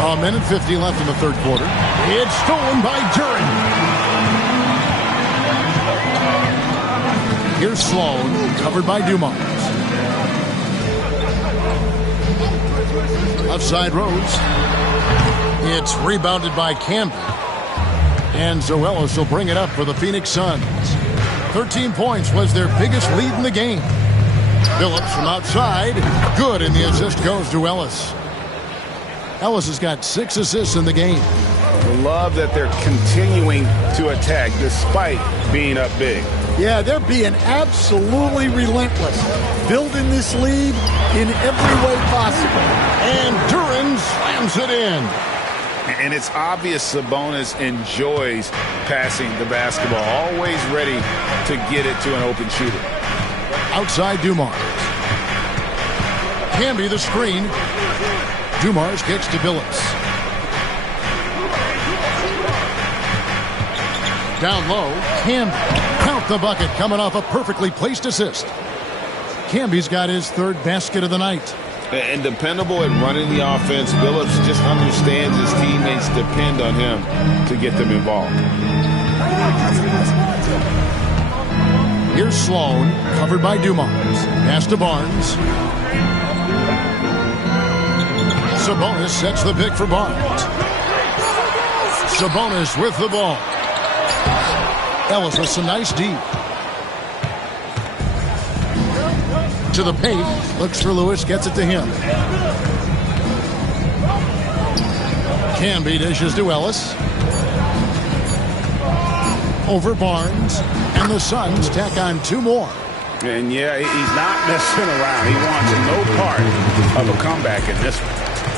A minute 50 left in the third quarter. It's stolen by Durant. Here's Sloan, covered by Dumars. Outside Rose. It's rebounded by Campbell. And Zoelos will bring it up for the Phoenix Suns. 13 points was their biggest lead in the game. Billups from outside. Good, and the assist goes to Ellis. Ellis has got 6 assists in the game. Love that they're continuing to attack despite being up big. Yeah, they're being absolutely relentless. Building this lead in every way possible. And Durant slams it in. And it's obvious Sabonis enjoys passing the basketball, always ready to get it to an open shooter. Outside Dumars. Camby the screen. Dumars kicks to Billups. Down low, Camby. Count the bucket, coming off a perfectly placed assist. Camby's got his 3rd basket of the night. And dependable at running the offense, Billups just understands his teammates depend on him to get them involved. Here's Sloan, covered by Dumars. Pass to Barnes. Sabonis sets the pick for Barnes. Sabonis with the ball. Ellis with some nice deep. To the paint. Looks for Lewis. Gets it to him. Canby dishes to Ellis. Over Barnes. And the Suns tack on 2 more. And yeah, he's not messing around. He wants no part of a comeback in this one.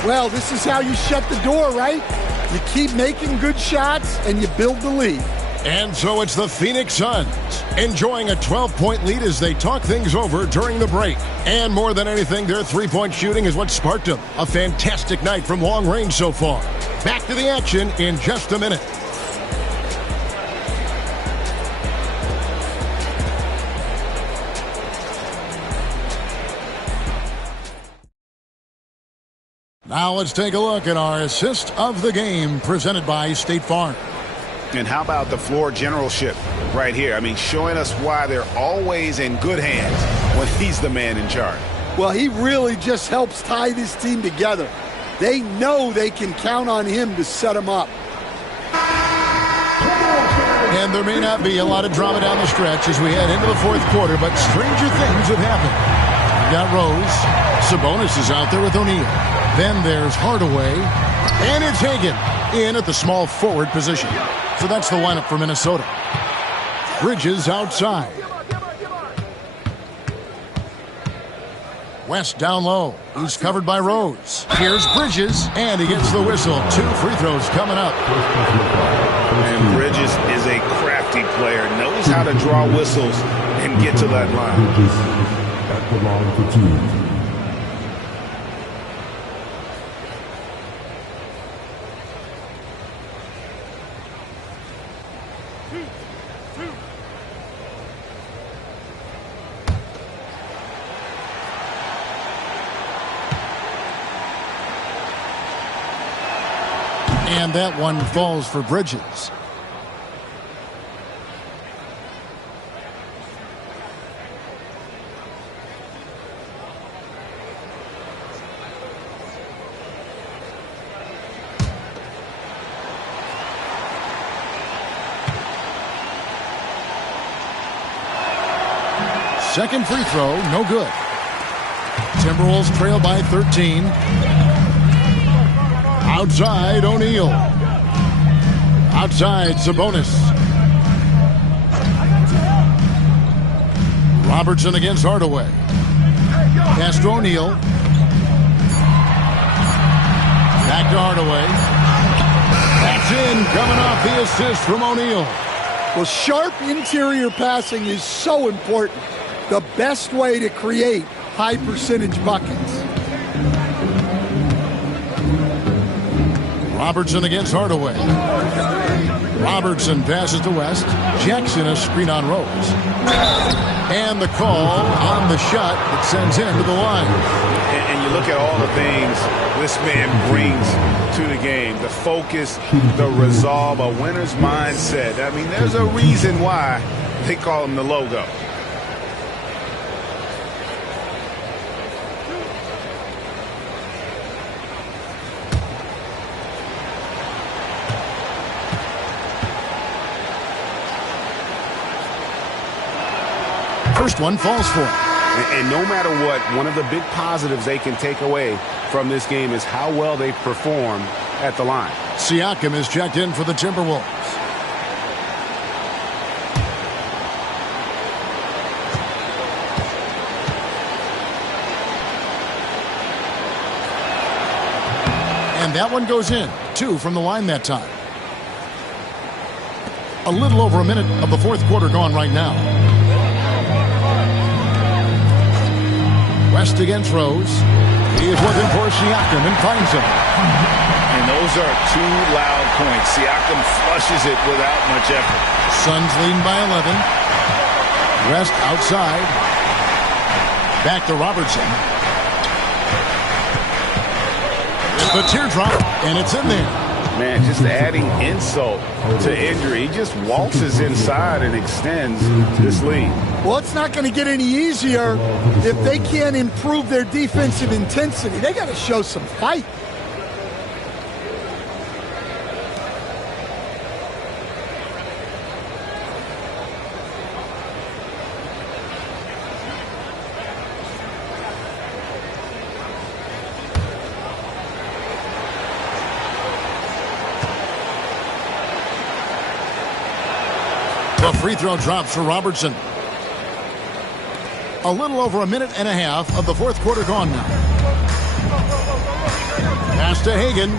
Well, this is how you shut the door, right? You keep making good shots and you build the lead. And so it's the Phoenix Suns enjoying a 12-point lead as they talk things over during the break. And more than anything, their three-point shooting is what sparked them. A fantastic night from long range so far. Back to the action in just a minute. Now let's take a look at our assist of the game presented by State Farm. And how about the floor generalship right here? I mean, showing us why they're always in good hands when he's the man in charge. Well, he really just helps tie this team together. They know they can count on him to set them up. And there may not be a lot of drama down the stretch as we head into the fourth quarter, but stranger things have happened. We've got Rose. Sabonis is out there with O'Neal. Then there's Hardaway. And it's Hagan in at the small forward position. So that's the lineup for Minnesota. Bridges outside. West down low. He's covered by Rose. Here's Bridges, and he gets the whistle. 2 free throws coming up. And Bridges is a crafty player. Knows how to draw whistles and get to that line. Bridges at the line for 2. And that one falls for Bridges. Second free throw, no good. Timberwolves trail by 13. Outside, O'Neal. Outside, Sabonis. Robertson against Hardaway. Pass to O'Neal. Back to Hardaway. That's in, coming off the assist from O'Neal. Well, sharp interior passing is so important. The best way to create high percentage buckets. Robertson against Hardaway. Robertson passes to West. Jackson a screen on Rose. And the call on the shot that sends him to the line. And you look at all the things this man brings to the game. The focus, the resolve, a winner's mindset. I mean, there's a reason why they call him the logo. First one falls for him. And no matter what, one of the big positives they can take away from this game is how well they perform at the line. Siakam is checked in for the Timberwolves. And that one goes in. 2 from the line that time. A little over a minute of the fourth quarter gone right now. West against Rose. He is looking for Siakam and finds him. And those are 2 loud points. Siakam flushes it without much effort. Suns leading by 11. West outside. Back to Robertson. The teardrop, and it's in there. Man, just adding insult to injury. He just waltzes inside and extends this lead. Well, it's not going to get any easier if they can't improve their defensive intensity. They got to show some fight. The free throw drops for Robertson. A little over a minute and a half of the fourth quarter gone now. Pass to Hagan.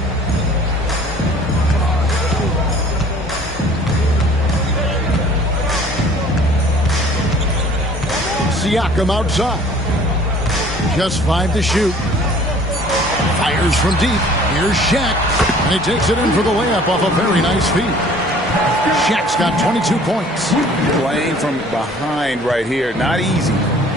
Siakam outside. Just 5 to shoot. Fires from deep. Here's Shaq. And he takes it in for the layup off a very nice feed. Shaq's got 22 points. Playing from behind right here. Not easy,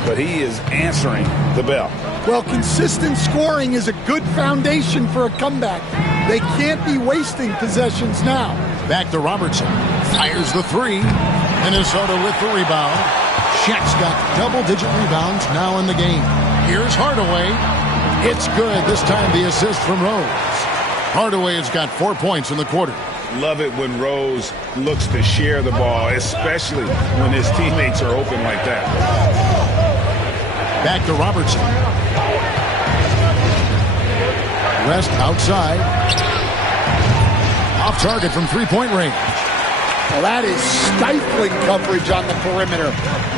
but he is answering the bell. Well, consistent scoring is a good foundation for a comeback. They can't be wasting possessions now. Back to Robertson. Fires the three. Minnesota with the rebound. Shaq's got double-digit rebounds now in the game. Here's Hardaway. It's good. This time the assist from Rose. Hardaway has got 4 points in the quarter. Love it when Rose looks to share the ball, especially when his teammates are open like that. Back to Robertson. West outside. Off target from three-point range. Well, that is stifling coverage on the perimeter.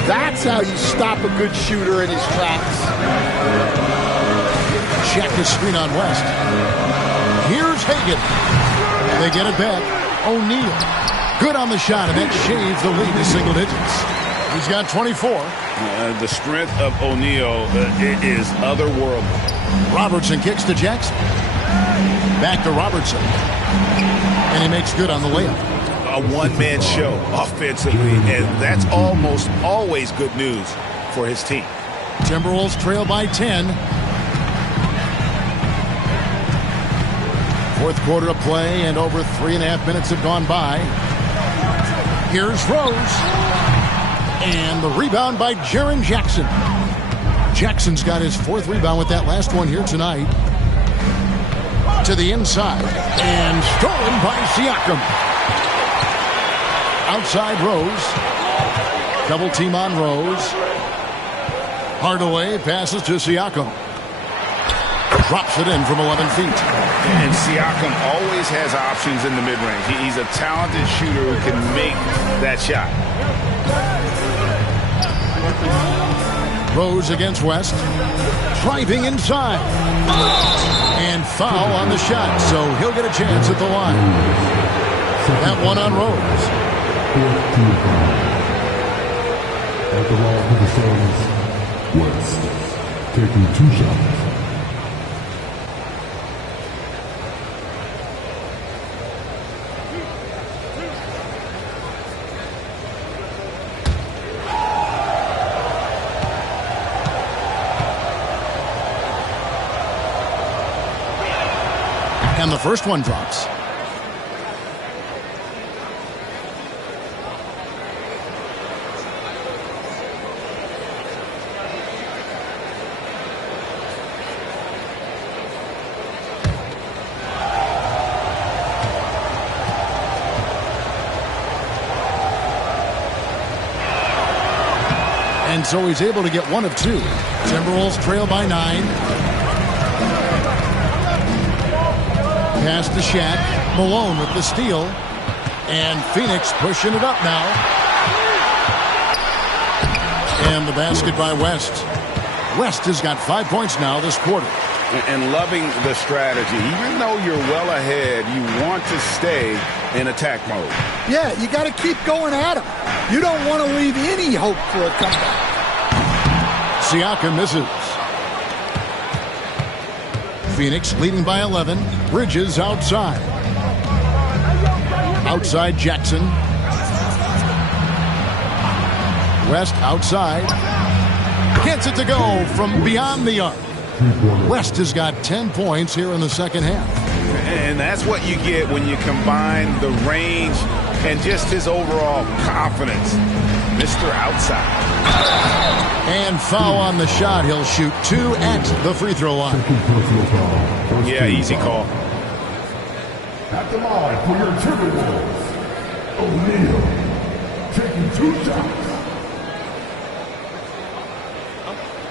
That's how you stop a good shooter in his tracks. Check his screen on West. Here's Hagan. They get it back. O'Neal. Good on the shot, and that shaves the lead to single digits. He's got 24. The strength of O'Neal is otherworldly. Robertson kicks to Jackson. Back to Robertson. And he makes good on the layup. A one-man show offensively, and that's almost always good news for his team. Timberwolves trail by 10. Fourth quarter of play, and over 3.5 minutes have gone by. Here's Rose. And the rebound by Jaren Jackson. Jackson's got his 4th rebound with that last one here tonight. To the inside. And stolen by Siakam. Outside Rose. Double team on Rose. Hardaway passes to Siakam. Drops it in from 11 feet. And Siakam always has options in the mid-range. He's a talented shooter who can make that shot. Rose against West. Driving inside. And foul on the shot, so he'll get a chance at the line. That one on Rose. At the line for the Suns, West taking 2 shots. And the first one drops. And so he's able to get 1 of 2. Timberwolves trail by 9. Pass to Shaq. Malone with the steal. And Phoenix pushing it up now. And the basket by West. West has got 5 points now this quarter. And loving the strategy. Even though you're well ahead, you want to stay in attack mode. Yeah, you got to keep going at him. You don't want to leave any hope for a comeback. Siakam misses. Phoenix leading by 11. Bridges outside. Outside Jackson. West outside. Gets it to go from beyond the arc. West has got 10 points here in the second half. And that's what you get when you combine the range and just his overall confidence. Mr. Outside. And foul on the shot. He'll shoot 2 at the free throw line. Yeah, easy call. At the line for your Timberwolves, O'Neal taking 2 shots.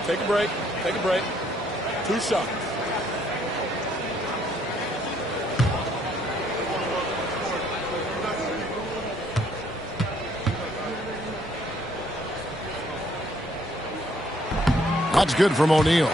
Take a break. Take a break. 2 shots. That's good from O'Neal.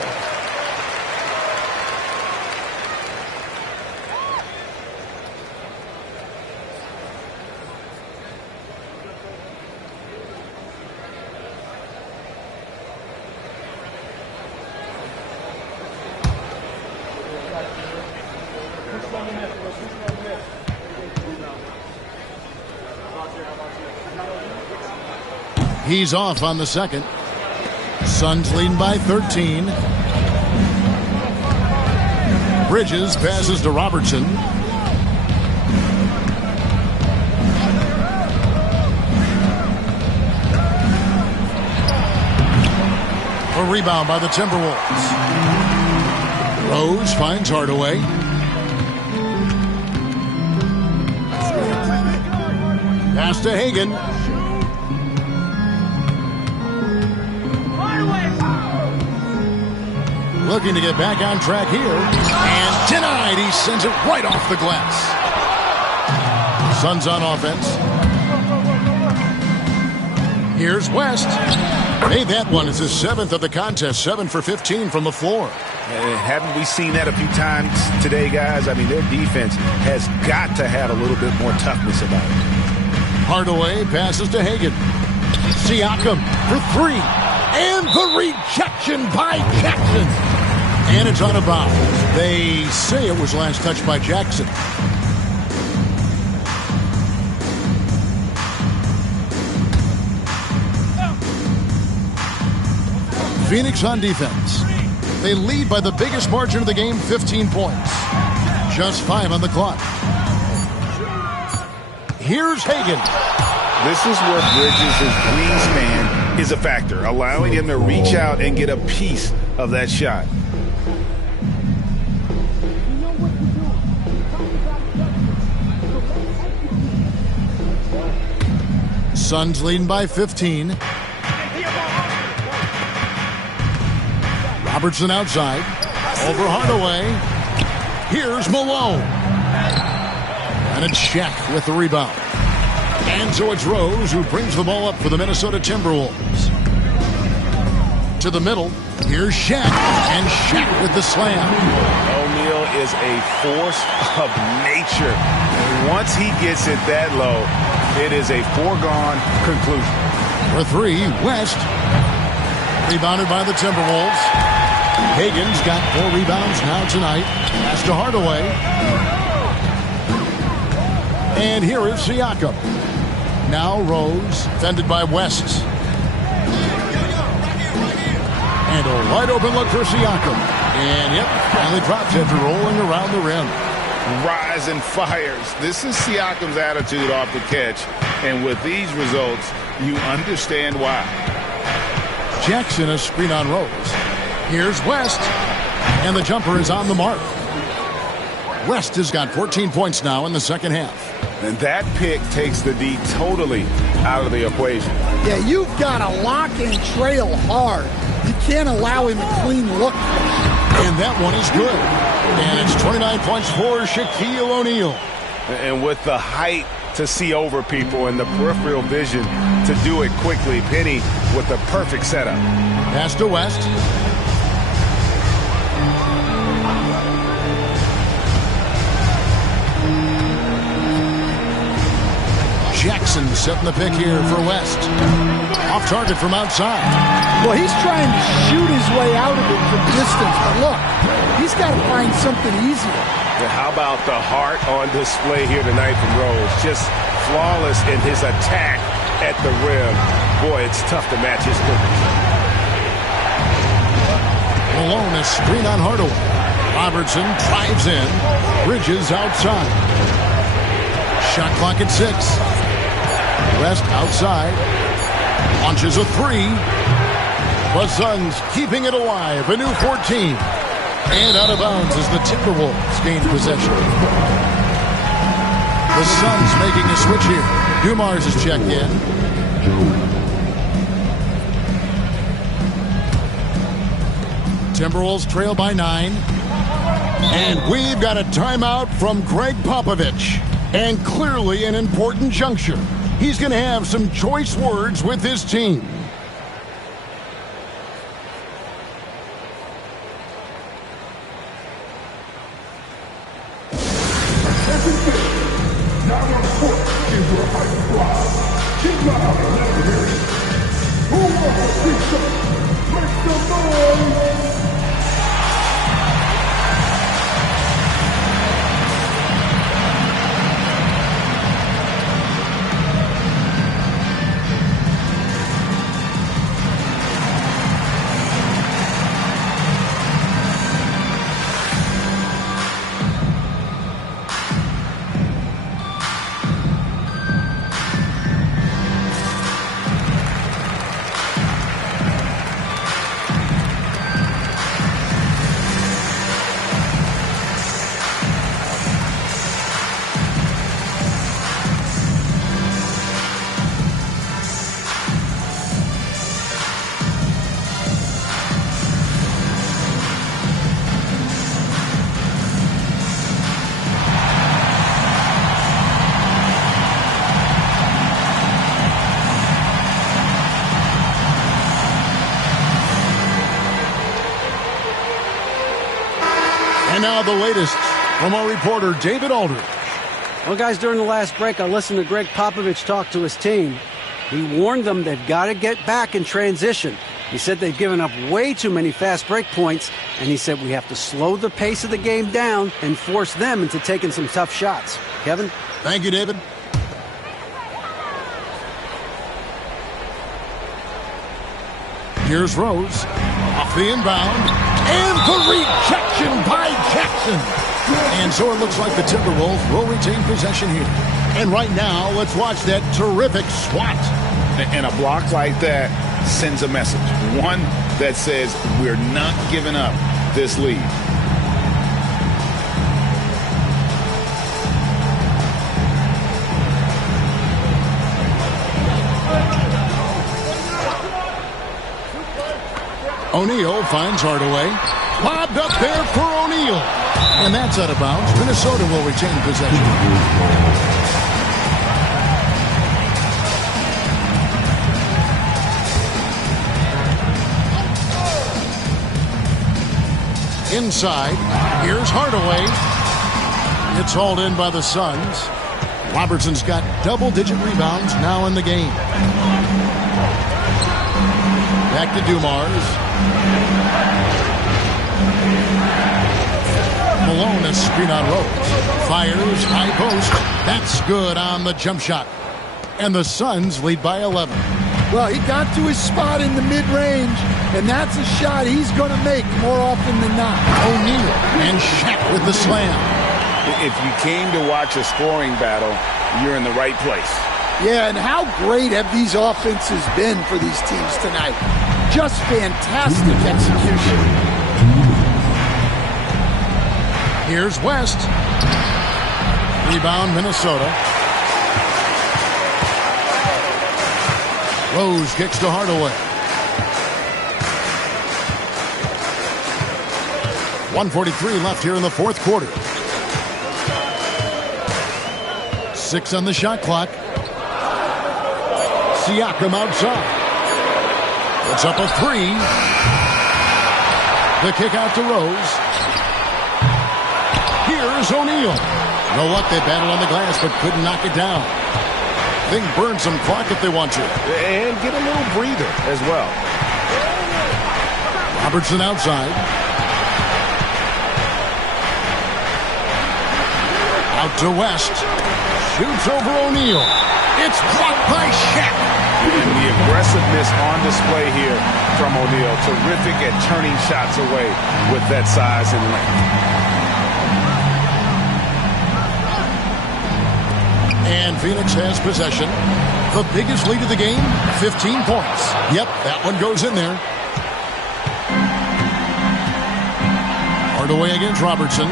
He's off on the second. Suns leading by 13. Bridges passes to Robertson. A rebound by the Timberwolves. Rose finds Hardaway. Pass to Hagan. Looking to get back on track here. And denied. He sends it right off the glass. Suns on offense. Here's West. Made that one. It's his 7th of the contest. 7 for 15 from the floor. Haven't we seen that a few times today, guys? I mean, their defense has got to have a little bit more toughness about it. Hardaway passes to Hagan. Siakam for 3. And the rejection by Jackson. And it's out of bounds. They say it was last touched by Jackson. Phoenix on defense. They lead by the biggest margin of the game, 15 points. Just 5 on the clock. Here's Hagan. This is where Bridges' wingspan is a factor, allowing him to reach out and get a piece of that shot. Suns leading by 15. Robertson outside. Over Hardaway. Here's Malone. And it's Shaq with the rebound. And so it's Rose who brings the ball up for the Minnesota Timberwolves. To the middle. Here's Shaq. And Shaq with the slam. O'Neal is a force of nature. Once he gets it that low, it is a foregone conclusion. For 3, West. Rebounded by the Timberwolves. Hagan's got 4 rebounds now tonight. Pass to Hardaway. And here is Siakam. Now Rose, fended by West. And a wide open look for Siakam. And yep, finally drops after rolling around the rim. Rise and fires. This is Siakam's attitude off the catch. And with these results, you understand why. Jackson a screen on Rose. Here's West. And the jumper is on the mark. West has got 14 points now in the second half. And that pick takes the D totally out of the equation. Yeah, you've got to lock and trail hard. You can't allow him a clean look. And that one is good. And it's 29 points for Shaquille O'Neal. And with the height to see over people and the peripheral vision to do it quickly, Penny with the perfect setup. Pass to West. Jackson setting the pick here for West. Off target from outside. Well, he's trying to shoot his way out of it from distance, but look, he's got to find something easier. Yeah, how about the heart on display here tonight from Rose? Just flawless in his attack at the rim. Boy, it's tough to match his quickness. Malone is screen on Hardaway. Robertson drives in. Bridges outside. Shot clock at 6. West outside. Launches a 3. The Suns keeping it alive. A new 14. And out of bounds as the Timberwolves gain possession. The Suns making a switch here. Dumars is checked in. Timberwolves trail by 9. And we've got a timeout from Greg Popovich. And clearly an important juncture. He's going to have some choice words with his team. Now on court is your high block. Keep loud and let me hear it. Who wants to see some? Make some noise! And now the latest from our reporter, David Aldridge. Well, guys, during the last break, I listened to Greg Popovich talk to his team. He warned them they've got to get back in transition. He said they've given up way too many fast break points, and he said we have to slow the pace of the game down and force them into taking some tough shots. Kevin? Thank you, David. Here's Rose. Off the inbound. And the rejection by Jackson. And so it looks like the Timberwolves will retain possession here. And right now, let's watch that terrific swat. And a block like that sends a message. One that says we're not giving up this lead. O'Neal finds Hardaway. Lobbed up there for O'Neal. And that's out of bounds. Minnesota will retain possession. Inside, here's Hardaway. It's hauled in by the Suns. Robertson's got double-digit rebounds now in the game. Back to Dumars. Malone a screen on Rose. Fires, high post. That's good on the jump shot. And the Suns lead by 11. Well, he got to his spot in the mid-range, and that's a shot he's going to make more often than not. O'Neal and Shaq with the slam. If you came to watch a scoring battle, you're in the right place. Yeah, and how great have these offenses been for these teams tonight? Just fantastic execution. Here's West. Rebound, Minnesota. Rose kicks to Hardaway. 1:43 left here in the fourth quarter. 6 on the shot clock. Siakam outside. Puts up a 3. The kick out to Rose. Here's O'Neal. You know what? They battled on the glass but couldn't knock it down. They can burn some clock if they want to. And get a little breather as well. Robertson outside. Out to West. Shoots over O'Neal. It's blocked by Shaq. And the aggressiveness on display here from O'Neal. Terrific at turning shots away with that size and length. And Phoenix has possession. The biggest lead of the game, 15 points. Yep, that one goes in there. Hardaway against Robertson.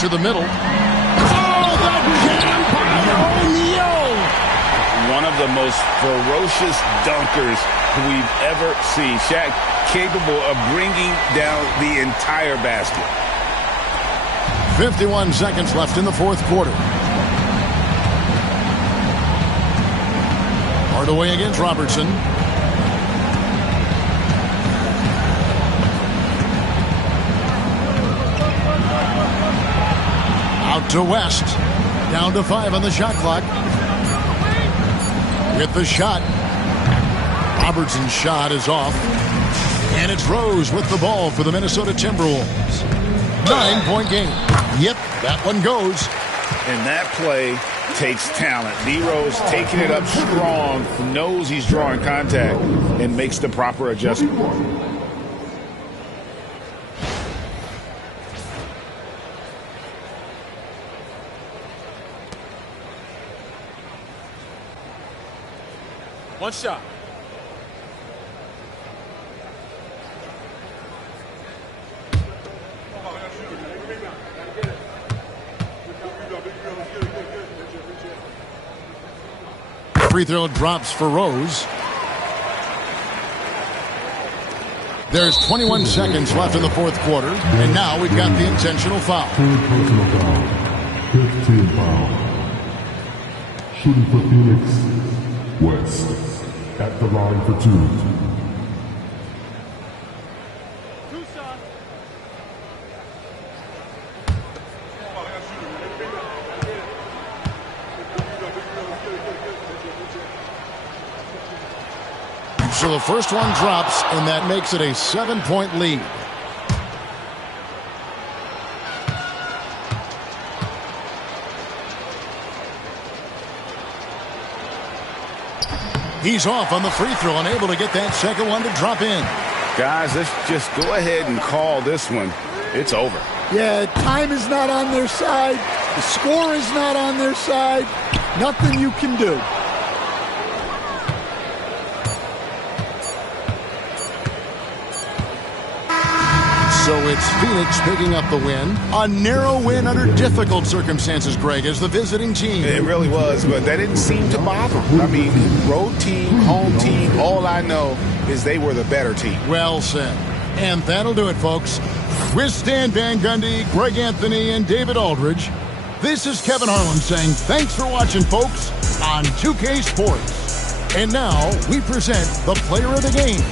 To the middle. Oh, the jam by O'Neal! One of the most ferocious dunkers we've ever seen. Shaq capable of bringing down the entire basket. 51 seconds left in the fourth quarter. Hardaway against Robertson. Out to West. Down to 5 on the shot clock. With the shot. Robertson's shot is off. And it's Rose with the ball for the Minnesota Timberwolves. 9-point game. Yep, that one goes. And that play takes talent. D-Rose taking it up strong, knows he's drawing contact, and makes the proper adjustment. One shot. Free throw drops for Rose. There's 21 seconds left in the fourth quarter, and now we've got the intentional foul. 15 foul. Shooting for Phoenix, West. At the line for 2. So the first one drops, and that makes it a 7-point lead. He's off on the free throw, unable to get that second one to drop in. Guys, let's just go ahead and call this one. It's over. Yeah, time is not on their side. The score is not on their side. Nothing you can do. So it's Phoenix picking up the win. A narrow win under difficult circumstances, Greg, as the visiting team. It really was, but that didn't seem to bother. I mean, road team, home team, all I know is they were the better team. Well said. And that'll do it, folks. With Stan Van Gundy, Greg Anthony, and David Aldridge, this is Kevin Harlan saying thanks for watching, folks, on 2K Sports. And now we present the player of the game,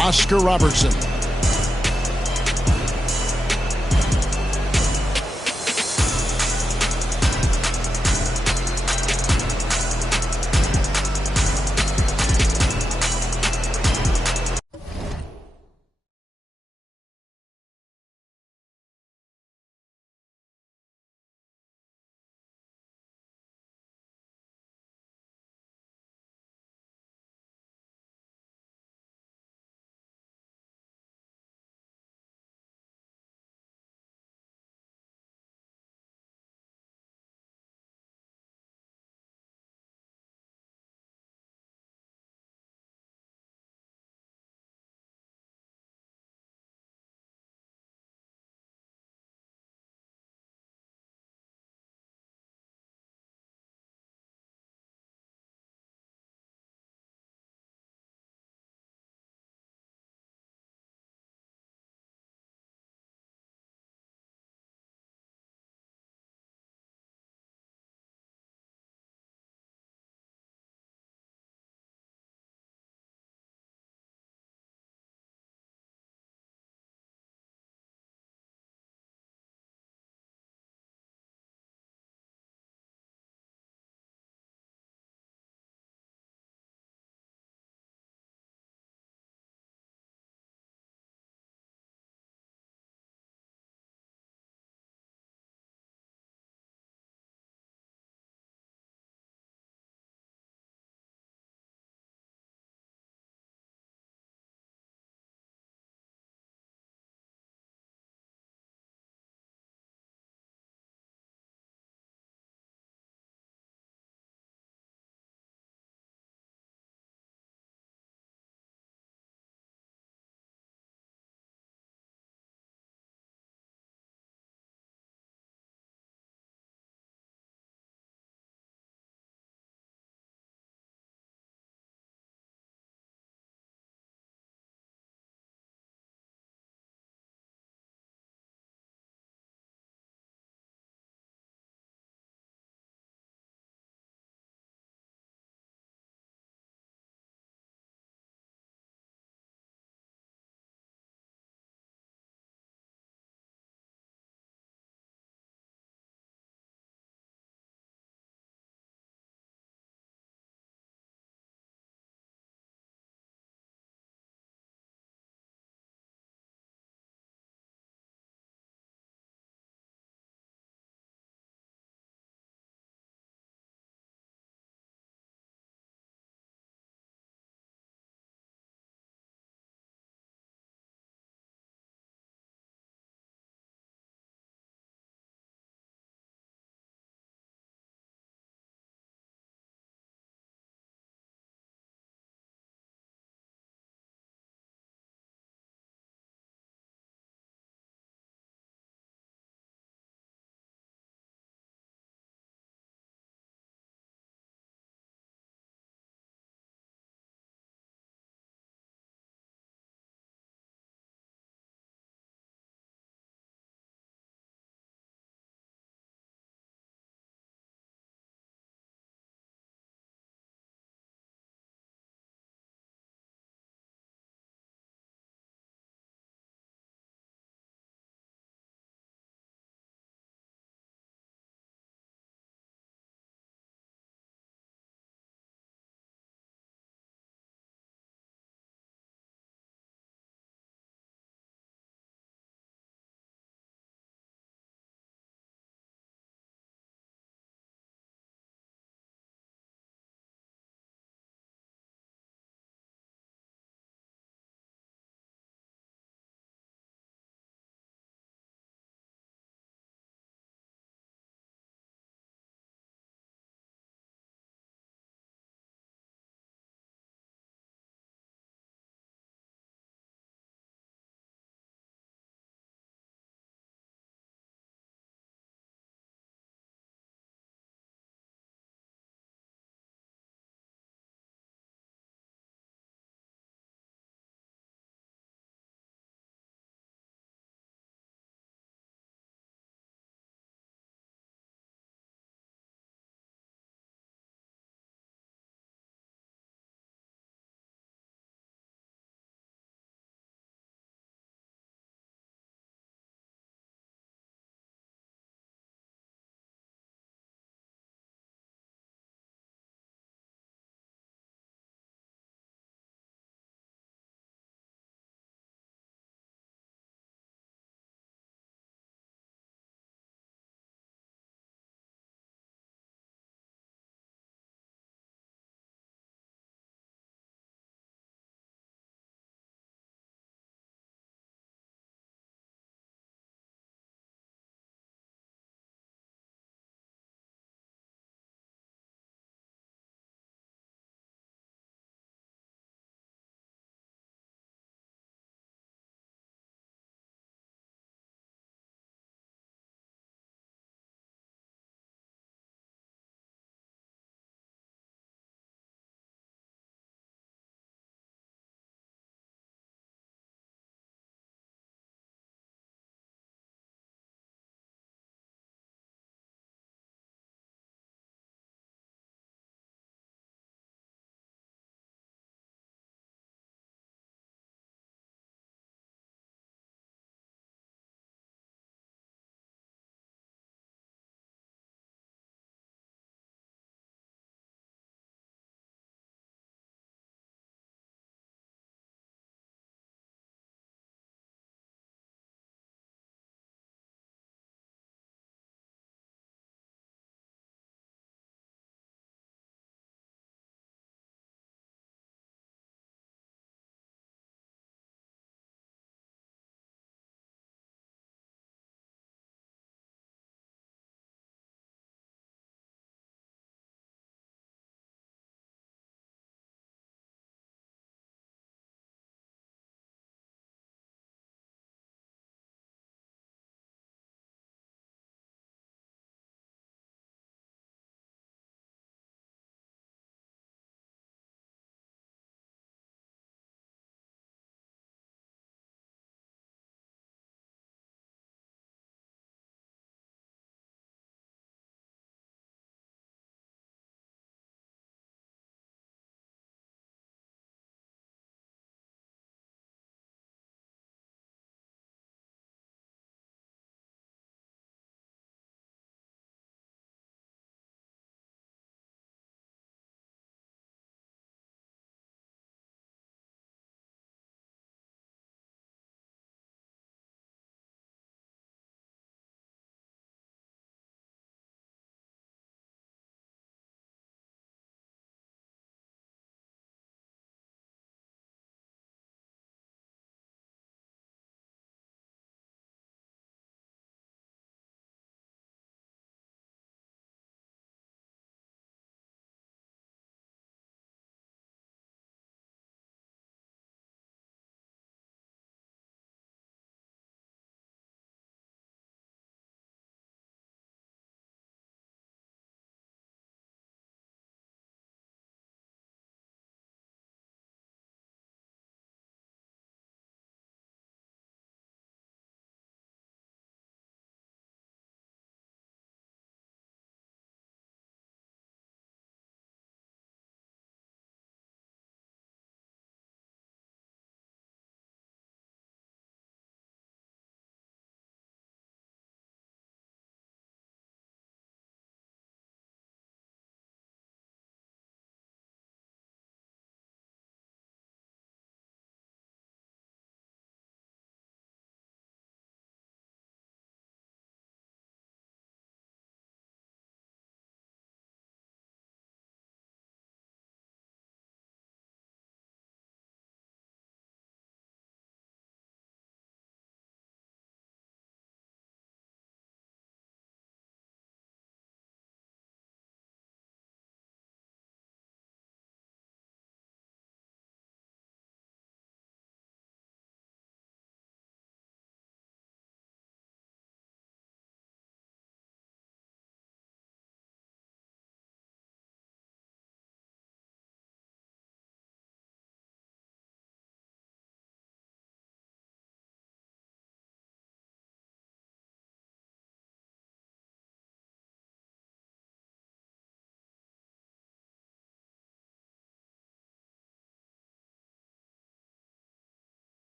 Oscar Robertson.